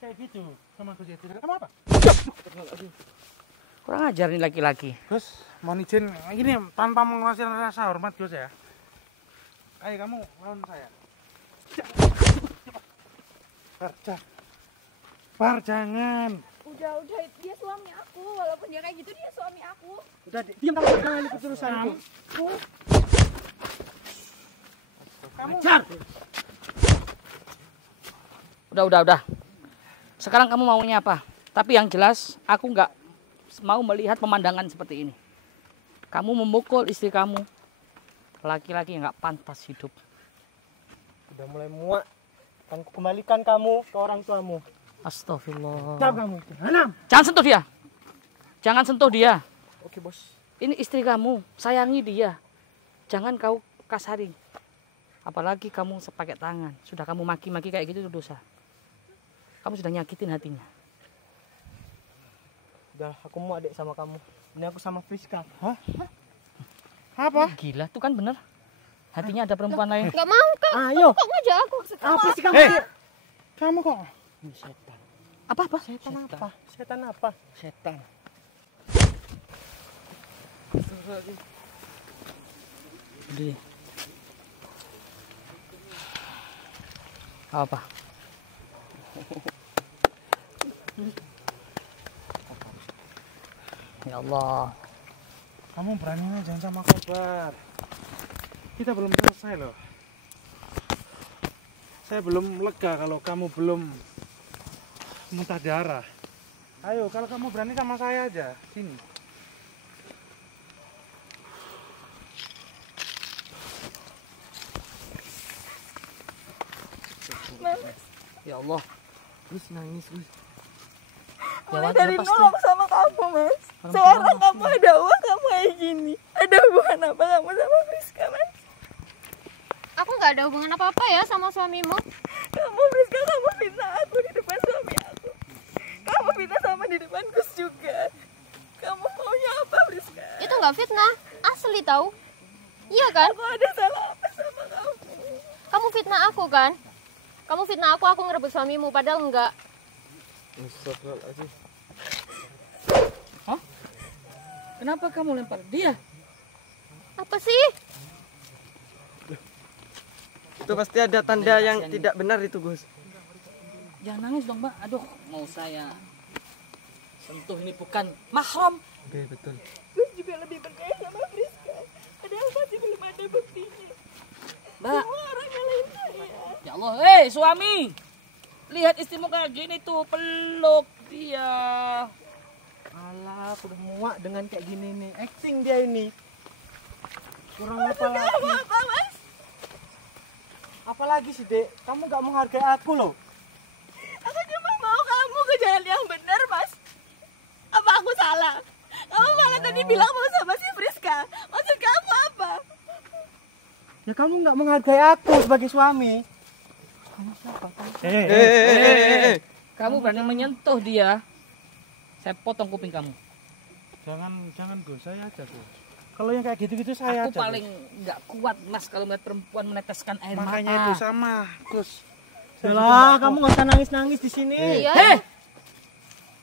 kayak gitu sama Gus. Kamu apa? Kurang ajar nih laki-laki. Gus, mohon izin. Ini tanpa menguasai rasa hormat, Gus ya. Ayo kamu lawan saya. Bar, jangan. Udah, dia suami aku. Walaupun dia kayak gitu, dia suami aku. Udah, Dek, diam kamu, jangan ikut urusanku. Udah. Sekarang kamu maunya apa? Tapi yang jelas, aku nggak mau melihat pemandangan seperti ini. Kamu memukul istri kamu. Laki-laki yang nggak pantas hidup. Udah mulai muak. Akan kukembalikan kamu ke orang tuamu. Astagfirullah. Jawab kamu. Hanam. Jangan sentuh dia. Jangan sentuh dia. Oke, Bos. Ini istri kamu, sayangi dia. Jangan kau kasari. Apalagi kamu sepakai tangan. Sudah kamu maki-maki kayak gitu itu dosa. Kamu sudah nyakitin hatinya. Udah, aku mau adik sama kamu. Ini aku sama Friska. Hah? Apa? Gila, tuh kan bener. Hatinya ada perempuan lain. Nggak mau kak. Ayo. Kok ngajak aku? Apa sih kamu? Kamu kok? Ini setan. Apa-apa? Setan apa? Setan apa? Setan. Udah deh. Apa? Ya Allah. Kamu beraninya jangan sama Kobar. Kita belum selesai loh. Saya belum lega kalau kamu belum muntah darah. Ayo, kalau kamu berani sama saya aja. Sini. Ya Allah. Terus nangis, Gus. Mulai dari nolong sama kamu, Mas. Sekarang kamu ada uang, kamu kayak gini. Ada hubungan apa kamu sama Friska, Mas? Aku nggak ada hubungan apa-apa ya sama suamimu. Kamu Friska, kamu fitnah aku di depan suami aku. Kamu fitnah sama di depan Gus juga. Kamu maunya apa, Friska? Itu nggak fitnah, asli tahu. Iya kan? Aku ada salah apa sama kamu? Kamu fitnah aku kan? Kamu fitnah aku ngerebut suamimu padahal enggak. Astagfirullahaladzim. Hah? Kenapa kamu lempar dia? Apa sih? Itu pasti ada tanda yang tidak benar itu, Gus. Jangan nangis dong, Mbak. Aduh, mau saya sentuh ini bukan mahram. Oke, betul. Gus juga lebih percaya sama Friska. Padahal masih belum ada buktinya. Mbak. Semua orang nyalain saya. Ya Allah, suami. Lihat istrimu kayak gini tuh, peluk dia. Alah, aku udah muak dengan kayak gini nih. Acting dia ini. Kurang apa lagi? Apa, Mas? Apalagi sih, Dek? Kamu gak menghargai aku loh. Aku cuma mau kamu ke jalan yang benar, Mas. Apa aku salah? Kamu malah tadi bilang mau sama si Friska. Maksud kamu apa? Ya kamu gak menghargai aku sebagai suami. Kamu siapa? Kamu berani menyentuh dia, saya potong kuping kamu. Jangan Gus, saya aja Gus. Kalau yang kayak gitu-gitu saya Aku aja. paling nggak kuat, Mas, kalau melihat perempuan meneteskan air Gus. Makanya mata. itu sama Gus. Yalah, kamu gak usah nangis-nangis di sini. Iya.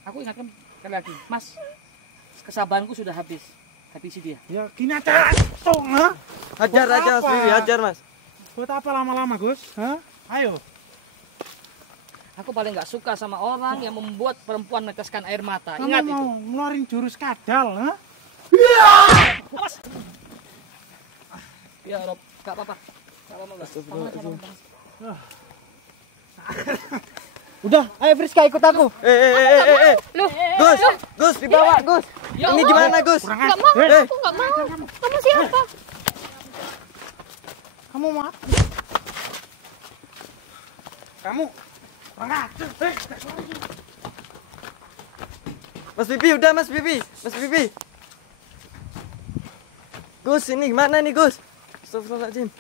Aku ingatkan sekali lagi, Mas, kesabaranku sudah habis. Habisi dia. Ya gini aja. Tuh, ha? Hajar Buat aja, Mas apa? Bibi, hajar, Mas. Buat apa lama-lama, Gus? Hah? Ayo. Aku paling nggak suka sama orang yang membuat perempuan meneteskan air mata. Kamu Ingat mau itu. ngeluarin jurus kadal, ha? Ya Rob, nggak apa-apa. Nggak apa-apa, Mas. Udah, ayo Friska ikut aku. Gus, dibawa, Gus. Ya Ini Allah. gimana, Gus? Kurang Nggak ajar. mau, aku nggak mau. Kamu siapa? Kamu mau apa? Kamu kurang ajar. Mas Bibi, udah Mas Bibi. Mas Bibi. Gus, ini gimana nih, Gus? Astagfirullahaladzim.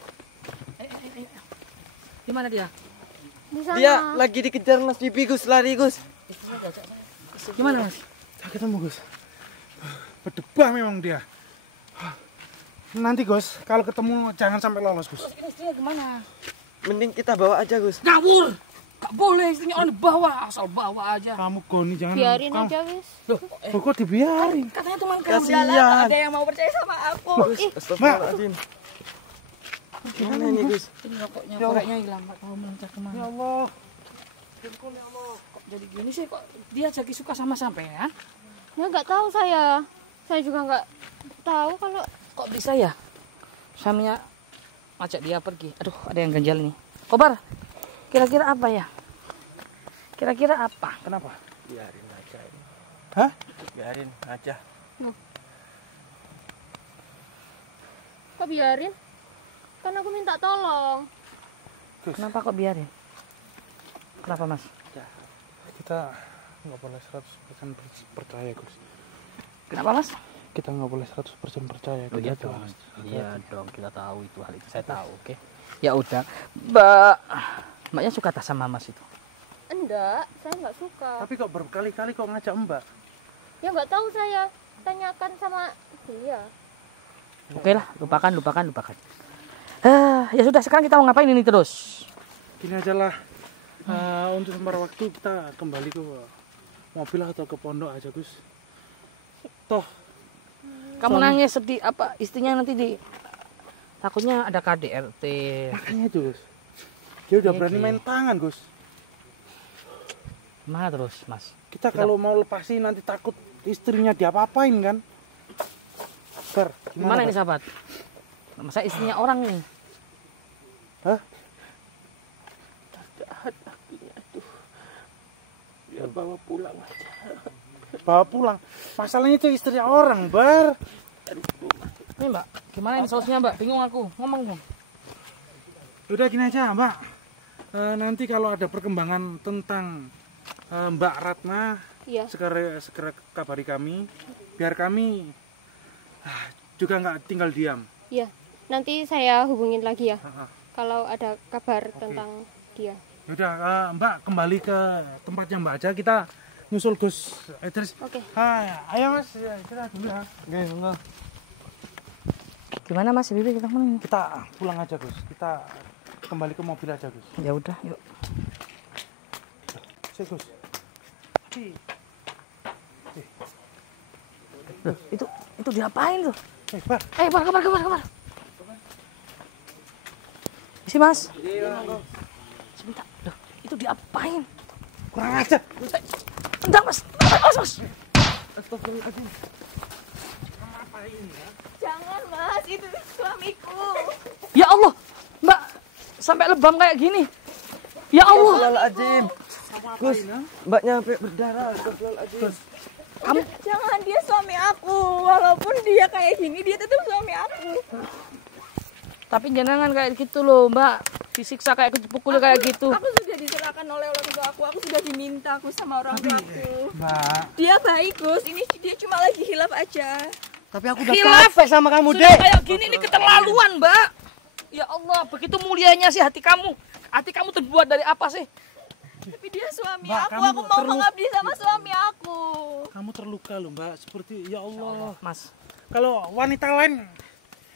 Di mana dia? Di sana. Dia lagi dikejar Mas Bibi, Gus. Lari, Gus. Gimana, Mas? Tak ketemu, Gus. Berdebah memang dia. Nanti, Gus, kalau ketemu jangan sampai lolos, Gus. Ini istrinya kemana? Mending kita bawa aja, Gus. Ngawur! Gak boleh istrinya orang dibawa, asal bawa aja. Kamu Goni jangan. Biarin kamu, aja wis. Loh, Kok dibiarin? katanya teman kamu. Kasihan. Udahlah, ada yang mau percaya sama aku. Astagfirullahaladzim. Gimana ini, Gus? Ini rokoknya, koreknya hilang, nggak tahu mencari kemana. Ya Allah. Kok jadi gini sih, kok dia jadi suka sama sampean? Ya nggak tahu saya. Saya juga nggak tahu kalau Kok bisa ya? Suaminya ajak dia pergi. Aduh, ada yang ganjal nih. Kobar, kira-kira apa ya? Kira-kira apa? Kenapa? Biarin aja. Hah? Biarin aja. Kok biarin? Kan aku minta tolong. Kenapa kok biarin? Kenapa Mas? Kita nggak boleh 100% percaya, Gus. Kenapa Mas? Kita nggak boleh 100% percaya. Oh, iya Kita dong. harus Iya hati-hati. dong, kita tahu itu hal itu. Saya tahu, oke. Ya udah. Mbaknya suka tas sama Mas itu. Enggak, saya nggak suka. Tapi kok berkali-kali kok ngajak Mbak? Ya nggak tahu saya. Tanyakan sama dia. Oke lah, lupakan. Ya sudah, sekarang kita mau ngapain ini terus? Gini aja lah. Untuk sementara waktu kita kembali ke mobil atau ke pondok aja, Gus. Toh Kamu nangis sedih apa? Istrinya nanti takutnya ada KDRT. makanya itu, Gus. Dia udah berani Oke. main tangan, Gus. Gimana terus, Mas? Kita kalau mau lepasin nanti takut istrinya diapa-apain kan? Bar, Gimana ini Bar? sahabat? Masa istrinya orang nih? Hah? Biar bawa pulang aja. Bawa pulang. Masalahnya itu istrinya orang, Bar. Ini Mbak, gimana ini solusinya Mbak? Bingung aku, ngomong dong. Udah gini aja, Mbak. Nanti kalau ada perkembangan tentang Mbak Ratna, Iya. segera kabari kami, biar kami juga nggak tinggal diam. Iya. Nanti saya hubungin lagi ya. Ah, ah. Kalau ada kabar tentang dia. Yaudah, Mbak kembali ke tempatnya Mbak aja, kita nyusul Gus Idris. Oke. Ayo Mas, ya, kita dulu ya. Oke, enggak. Gimana Mas Bibi kita kemana? Kita pulang aja Gus, kita kembali ke mobil aja Gus. Ya udah, yuk. Si Gus. Tapi, Loh, itu diapain tuh? Bar, Kabar. Isi Mas. Sebentar. Loh, itu diapain? kurang aja. Enggak Mas. Mas. Astagfirullahaladzim. Jangan Mas, itu suamiku. Ya Allah, Mbak, sampai lebam kayak gini. Ya Allah. Astagfirullahaladzim. Gus, mbaknya sampai berdarah. Astagfirullahaladzim. Jangan, dia suami aku. Walaupun dia kayak gini, dia tetap suami aku. Tapi jangan kayak gitu loh, Mbak. Disiksa kayak dipukul kayak gitu. Aku sudah diserahkan oleh orang tua aku. Aku sudah diminta aku sama orang tuaku. Mbak, Dia baik Gus. Ini dia cuma lagi hilaf aja. Tapi aku udah Khilaf. capek sama kamu, Sudah Dek. kayak gini ini keterlaluan, Mbak. Ya Allah, begitu mulianya sih hati kamu. Hati kamu terbuat dari apa sih? Tapi dia suami Mbak, aku. kamu Aku mau terluka. mengabdi sama suami aku. kamu terluka loh Mbak, seperti ya Allah. Mas, Kalau wanita lain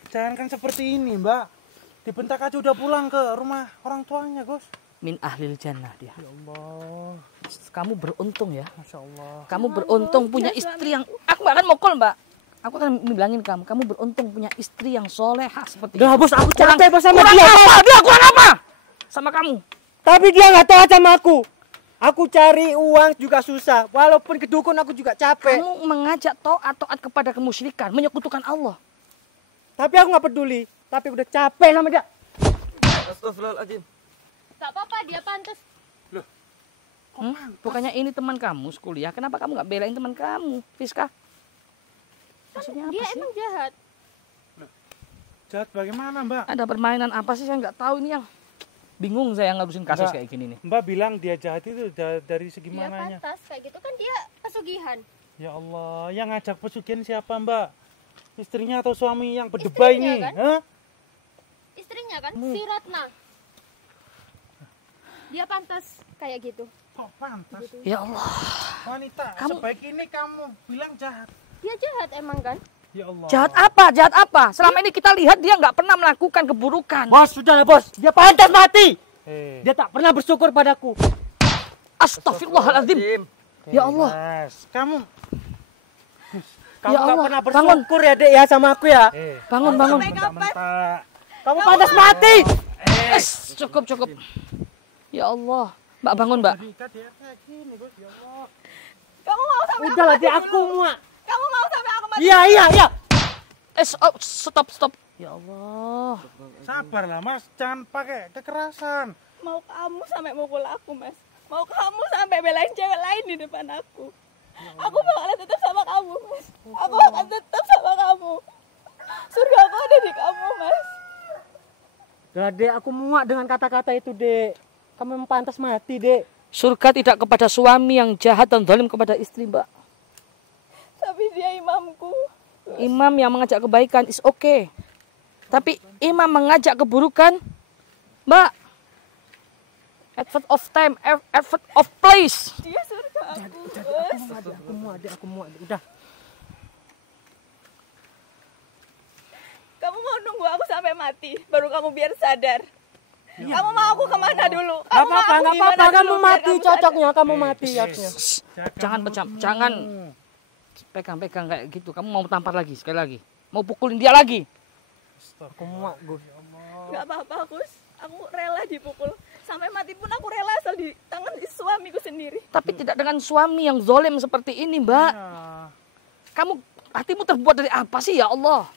jangankan seperti ini Mbak. Dibentak aja udah pulang ke rumah orang tuanya Gus. min ahlil jannah dia. Ya Allah, Kamu beruntung ya. Masya Allah. Kamu beruntung punya istri yang... Aku gak akan mukul, Mbak. Aku akan bilangin kamu. Kamu beruntung punya istri yang solehah seperti Udah, itu. Bos, aku capek Bos sama Kurang dia. apa? Dia kurang apa? Sama kamu. Tapi dia nggak taat sama aku. Aku cari uang juga susah. Walaupun ke dukun aku juga capek. Kamu mengajak taat kepada kemusyrikan, menyekutukan Allah. Tapi aku nggak peduli. Tapi udah capek sama dia. Astagfirullahaladzim. Gak apa-apa, dia pantas. Bukannya ini teman kamu sekuliah, kenapa kamu nggak belain teman kamu, Fiska? Maksudnya apa Dia sih? emang jahat. Jahat bagaimana Mbak? Ada permainan apa sih? Saya nggak tahu ini yang bingung saya ngalusin kasus Enggak. kayak gini nih. Mbak bilang dia jahat itu dari segi Dia mananya? pantas kayak gitu kan, dia pesugihan. Ya Allah, yang ngajak pesugihan siapa Mbak? Istrinya atau suami yang berdebai Istrinya, ini? kan? Hah? Istrinya kan, si Ratna. Dia pantas kayak gitu. Kok pantas? Ya Allah, Wanita Kamu- sebaik ini kamu bilang jahat. Dia jahat emang kan? Ya Allah. jahat apa? Jahat apa? Selama ini kita lihat dia nggak pernah melakukan keburukan. Bos, sudah lah Bos. Dia pantas mati. Dia Dia tak pernah bersyukur padaku. Astagfirullahaladzim. Ya Allah. Kamu Kamu Ya nggak Allah, pernah bangun. bersyukur ya Dek ya sama aku ya. Bangun, bangun. bentak-bentak. Kamu pantas mati. Cukup. Ya Allah. Mbak bangun, Mbak. Nikah dia kayak gini, Bos. Ya Allah. Kamu mau sampai Udah lah mati Dek, aku dulu? muak. Kamu mau sampai aku mati? Iya. Stop. Ya Allah. Sabarlah, Mas. Jangan pakai kekerasan. Mau kamu sampai mukul aku, Mas? Mau kamu sampai belain cewek lain di depan aku? Aku bakalan tetap sama kamu, Mas. Aku akan tetap sama kamu. Surga aku ada di kamu, Lah Dek, aku muak dengan kata-kata itu Dek. Kamu memang pantas mati Dek. Surga tidak kepada suami yang jahat dan zalim kepada istri, Mbak. Tapi dia imamku. Imam yang mengajak kebaikan is okay. Tapi imam mengajak keburukan, Mbak, effort of time, effort of place. Dia surga aku. Aku muak Dek. Udah. Kamu mau nunggu aku sampai mati, baru kamu biar sadar. Kamu mau aku kemana dulu? Kamu mau aku Nggak gimana apa-apa, kamu dulu biar mati kamu cocoknya, kamu mati ya. Jangan pegang kayak gitu. Kamu mau tampar lagi sekali lagi. Mau pukulin dia lagi. Aku muak, Gus. Gak apa-apa, Gus. Aku rela dipukul. Sampai mati pun aku rela asal di tangan suamiku sendiri. Tapi tidak dengan suami yang zalim seperti ini, Mbak. Kamu hatimu terbuat dari apa sih ya Allah?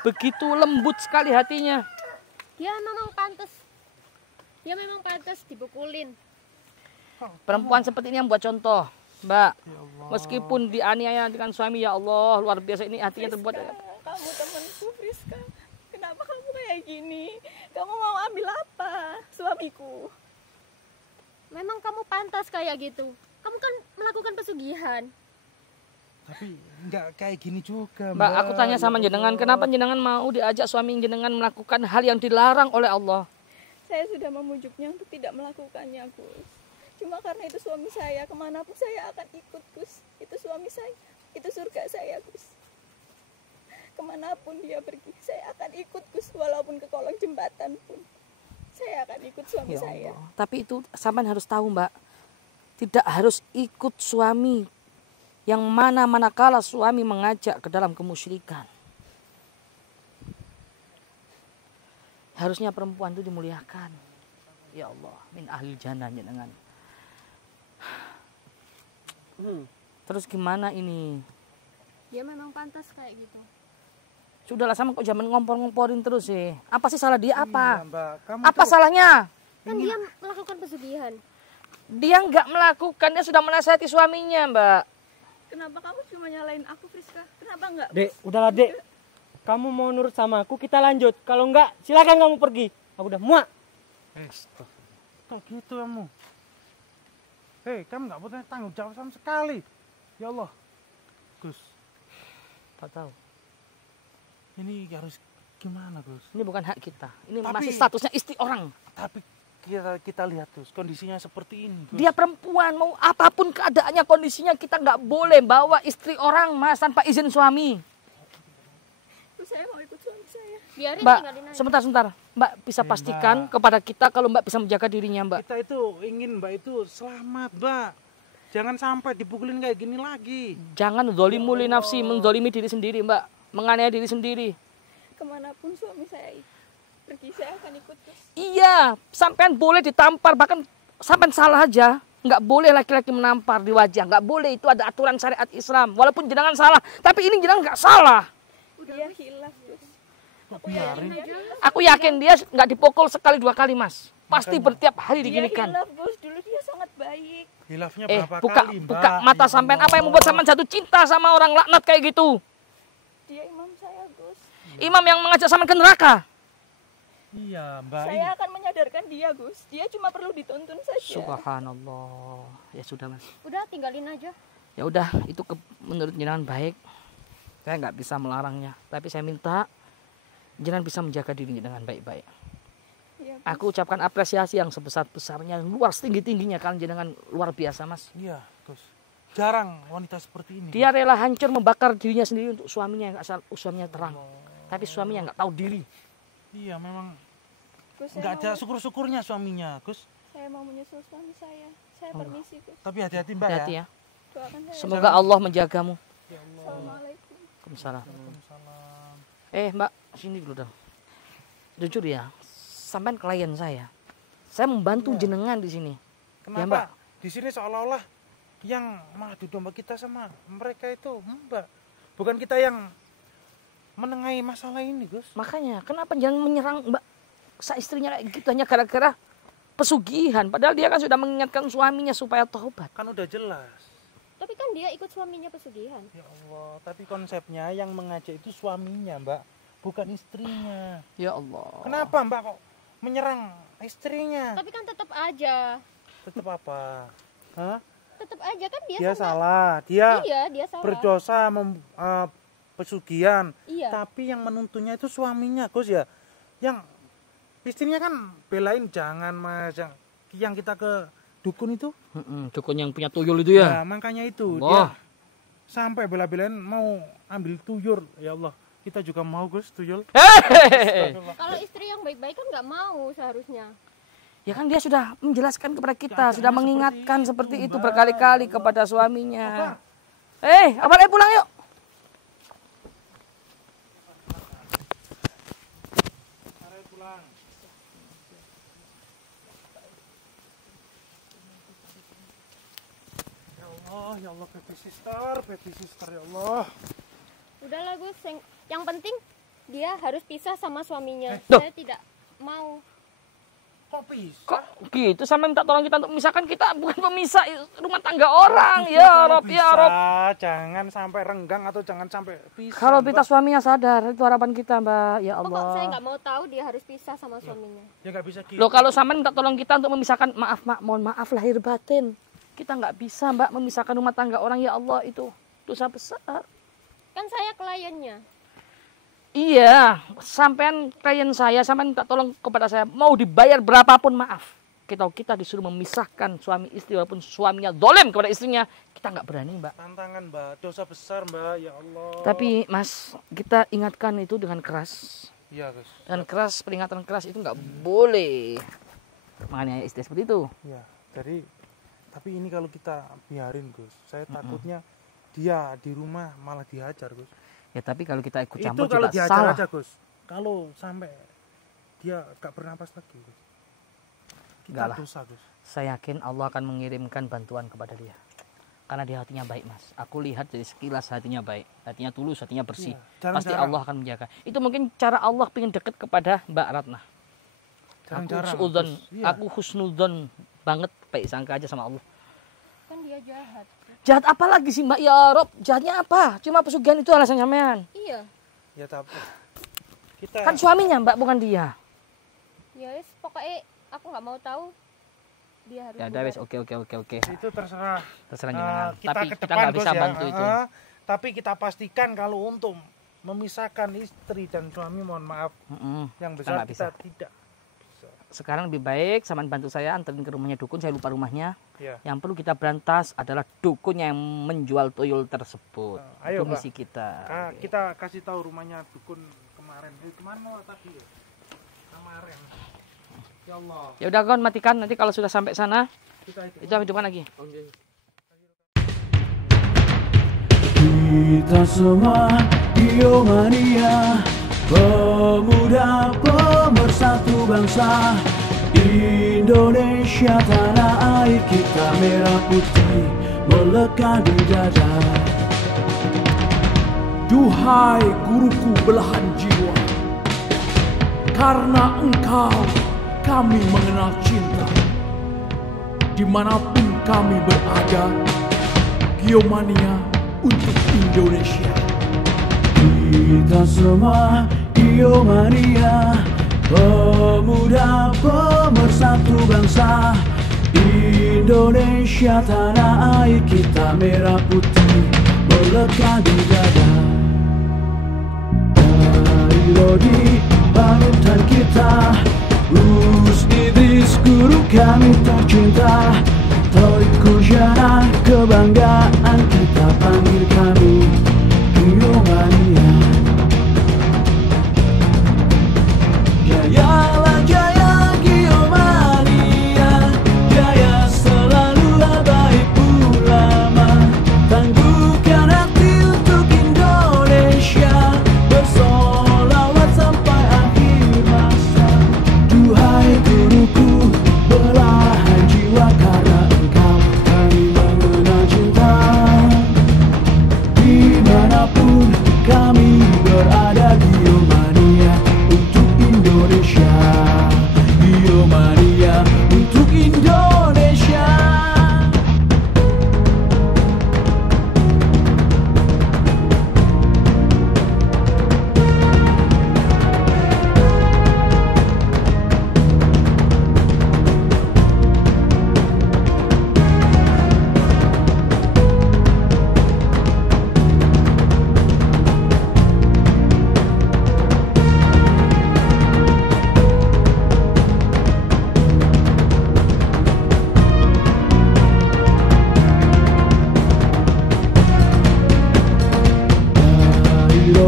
Begitu lembut sekali hatinya. Dia memang pantas dipukulin. Perempuan seperti ini yang buat contoh, Mbak. Meskipun dianiaya dengan suami, ya Allah, luar biasa ini hatinya terbuat. Kamu temanku, Friska. Kenapa kamu kayak gini? Kamu mau ambil apa, suamiku? Memang kamu pantas kayak gitu. Kamu kan melakukan pesugihan. Tapi enggak kayak gini juga, Mbak, aku tanya sama jenengan, kenapa jenengan mau diajak suami jenengan melakukan hal yang dilarang oleh Allah? Saya sudah memujuknya untuk tidak melakukannya, Gus. Cuma karena itu suami saya, kemanapun saya akan ikut, Gus. Itu suami saya, itu surga saya, Gus. Kemanapun dia pergi, saya akan ikut, Gus. Walaupun ke kolong jembatan pun, saya akan ikut suami Ya saya. Allah. Tapi itu sampean harus tahu, Mbak. Tidak harus ikut suami yang manakala suami mengajak ke dalam kemusyrikan. Harusnya perempuan itu dimuliakan. Ya Allah, min ahli jannah jenengan. Terus gimana ini? Dia memang pantas kayak gitu. Sudahlah, sama kok jangan ngompor-ngomporin terus sih. Apa sih salah dia apa? Mbak, kamu Apa salahnya? Kan dia melakukan pesugihan. Dia nggak melakukan, dia sudah menasihati suaminya, Mbak. Kenapa kamu cuma nyalain aku, Friska? Kenapa enggak? Dek, udahlah Dek. Kamu mau nurut sama aku, kita lanjut. Kalau enggak, silakan kamu pergi. Aku udah muak. Kok gitu kamu? Hei, kamu nggak punya tanggung jawab sama sekali. Ya Allah, Gus. Tak tahu. Ini harus gimana, Gus? Ini bukan hak kita. Ini Tapi- masih statusnya istri orang. Tapi kita lihat tuh kondisinya seperti ini, Gus. Dia perempuan, mau apapun keadaannya, kondisinya, kita nggak boleh bawa istri orang, Mas, tanpa izin suami. Terus saya mau ikut suami saya. Biarin Mbak, tinggalin aja. sebentar. Mbak bisa pastikan kepada kita kalau Mbak bisa menjaga dirinya, Mbak. Kita itu ingin Mbak itu selamat, Mbak. Jangan sampai dipukulin kayak gini lagi. Jangan zolimu li nafsi, menzolimi diri sendiri, Mbak. Menganiaya diri sendiri. Kemanapun suami saya pergi, saya akan ikut, Gus. Iya, sampean boleh ditampar, bahkan sampean salah aja. Nggak boleh laki-laki menampar di wajah, nggak boleh, itu ada aturan syariat Islam. Walaupun jenengan salah, tapi ini jenengan nggak salah. Dia hilaf, Gus. Aku yakin dia hilaf. Aku yakin dia nggak dipukul sekali dua kali, Mas. Pasti bertiap hari Dia diginikan. hilaf, Gus. Dulu dia sangat baik. Hilafnya Eh, berapa buka kali, Mbak? buka mata Ya sampean, Allah. apa yang membuat sampean jatuh cinta sama orang laknat kayak gitu? Dia imam saya, Gus. Imam yang mengajak sampean ke neraka. Iya, Mbak. Saya akan menyadarkan dia, Gus. Dia cuma perlu dituntun saja. Subhanallah. Ya sudah, Mas. Udah tinggalin aja. Ya udah, itu menurut jenengan baik. Saya nggak bisa melarangnya, tapi saya minta jenengan bisa menjaga diri dengan baik-baik. Iya, Gus. Aku ucapkan apresiasi yang sebesar-besarnya, luar setinggi-tingginya, kalian jenengan luar biasa, Mas. Iya, Gus. Jarang wanita seperti ini. Dia rela hancur membakar dirinya sendiri untuk suaminya yang asal suaminya terang. Tapi suaminya nggak tahu diri. Iya, memang Gus, nggak ada syukur-syukurnya suaminya, Gus. saya mau menyusul suami saya. Saya permisi, Gus. Tapi hati-hati, Mbak, Hati ya. ya. Doakan saya. Semoga Allah menjagamu. Assalamualaikum. Waalaikumsalam. Mbak, sini dulu dong. Jujur ya, sampean klien saya. Saya membantu jenengan di sini. Kenapa? Ya, Mbak. Di sini seolah-olah yang mengadu domba kita sama mereka itu Mbak. Bukan kita yang menengahi masalah ini, Gus. Makanya, kenapa jangan menyerang Mbak istrinya kayak gitu hanya gara-gara pesugihan? Padahal dia kan sudah mengingatkan suaminya supaya taubat. Kan udah jelas. Tapi kan dia ikut suaminya pesugihan. Ya Allah, tapi konsepnya yang mengajak itu suaminya, Mbak. bukan istrinya. Ya Allah. Kenapa Mbak kok menyerang istrinya? Tapi kan tetap aja. Tetap apa? Hah? Tetap aja kan Dia salah. Dia dia salah. berdosa pesugihan. Iya. Tapi yang menuntunnya itu suaminya, Gus ya. Yang istrinya kan belain jangan Mas, yang kita ke dukun itu. Dukun yang punya tuyul itu ya. Nah, makanya itu Allah. dia sampai bela-belain mau ambil tuyul. Ya Allah, kita juga mau Gus tuyul. Kalau istri yang baik-baik kan nggak mau seharusnya. Ya kan dia sudah menjelaskan kepada kita, Ya, sudah jangan mengingatkan seperti seperti itu, itu Mbak. berkali-kali kepada suaminya. Abang pulang yuk. Ya Allah, baby sister, ya Allah. Udahlah Gus, yang penting dia harus pisah sama suaminya. Loh. Saya tidak mau. Kok bisa? Kok gitu sampai minta tolong kita untuk memisahkan, kita bukan pemisah rumah tangga orang. Ya Rob, ya Rob. Jangan sampai renggang atau jangan sampai pisah. Kalau Mbak. kita suaminya sadar, itu harapan kita, Mbak. Ya Pokok saya Allah. nggak mau tahu dia harus pisah sama suaminya. Ya nggak bisa gitu. Loh, kalau sama minta tolong kita untuk memisahkan, maaf Mak, mohon maaf lahir batin. Kita nggak bisa, Mbak, memisahkan rumah tangga orang. Ya Allah, itu dosa besar. Kan saya kliennya. Iya, sampean klien saya, sampean minta tolong kepada saya, mau dibayar berapapun maaf. Kita disuruh memisahkan suami istri walaupun suaminya dolim kepada istrinya, kita nggak berani, Mbak. Tantangan Mbak, dosa besar Mbak, ya Allah. Tapi Mas, kita ingatkan itu dengan keras. Iya Gus. Dan keras, peringatan keras itu nggak boleh menganiaya istri seperti itu. Ya, jadi tapi ini kalau kita biarin Gus, saya takutnya dia di rumah malah dihajar Gus. Ya tapi kalau kita ikut Itu campur kalau juga dihajar salah. aja Gus. Kalau sampai dia gak bernapas lagi Gus. Enggak Kita lah. dosa Gus. Saya yakin Allah akan mengirimkan bantuan kepada dia. Karena dia hatinya baik, Mas. Aku lihat dari sekilas hatinya baik. Hatinya tulus, hatinya bersih. Iya, Pasti jarang-jarang. Allah akan menjaga. Itu mungkin cara Allah pengen deket kepada Mbak Ratna. Jarang-jarang, Aku suudzon, Gus. Iya. aku husnudzon banget, baik sangka aja sama Allah. Kan dia jahat. Jahat apa lagi sih Mbak? Ya Rob, jahatnya apa? Cuma pesugihan itu alasan sampean. Iya. Ya tapi kita Kan suaminya Mbak, bukan dia. Ya wis, pokoknya aku nggak mau tahu. Dia harus. Ya udah wes, oke. itu terserah Terserah jenengan. kita Tapi ke kita depan nggak Gus bisa ya. bantu itu. Tapi kita pastikan kalau untuk memisahkan istri dan suami, mohon maaf, yang Kita besar nggak kita bisa. tidak. Sekarang lebih baik saman bantu saya anterin ke rumahnya dukun, saya lupa rumahnya. Ya. Yang perlu kita berantas adalah dukunnya yang menjual tuyul tersebut. Ayo, Itu Mbak. misi kita. Kita kasih tahu rumahnya dukun kemarin. Kemana tadi ya? Kemarin. Ya Allah. Ya udah kawan, matikan, nanti kalau sudah sampai sana Kita itu. itu hidupan lagi. Kita semua biomania, pemuda pemersatu bangsa. Indonesia tanah air kita, merah putih melekat di dada. Duhai guruku belahan jiwa, karena engkau kami mengenal cinta. Dimanapun kami berada, Geomania untuk Indonesia. Kita semua Geomania, pemuda pemersatu bangsa. Indonesia tanah air kita, merah putih melekat di dada. Dari Lodi panutan kita, Gus Idris guru kami tercinta. Torik Kujana kebanggaan kita, panggil kami Geomania. Jayalah jaya Geomania, jaya selalu baik ulama. Tangguhkan hati untuk Indonesia, bersolawat sampai akhir masa. Duhai guruku belahan jiwa, karena engkau kami mengenal cinta.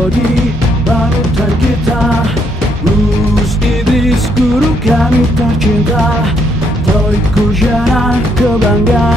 teknologi panutan kita. Gus Idris guru kami tercinta, Toy Kujana kebanggaan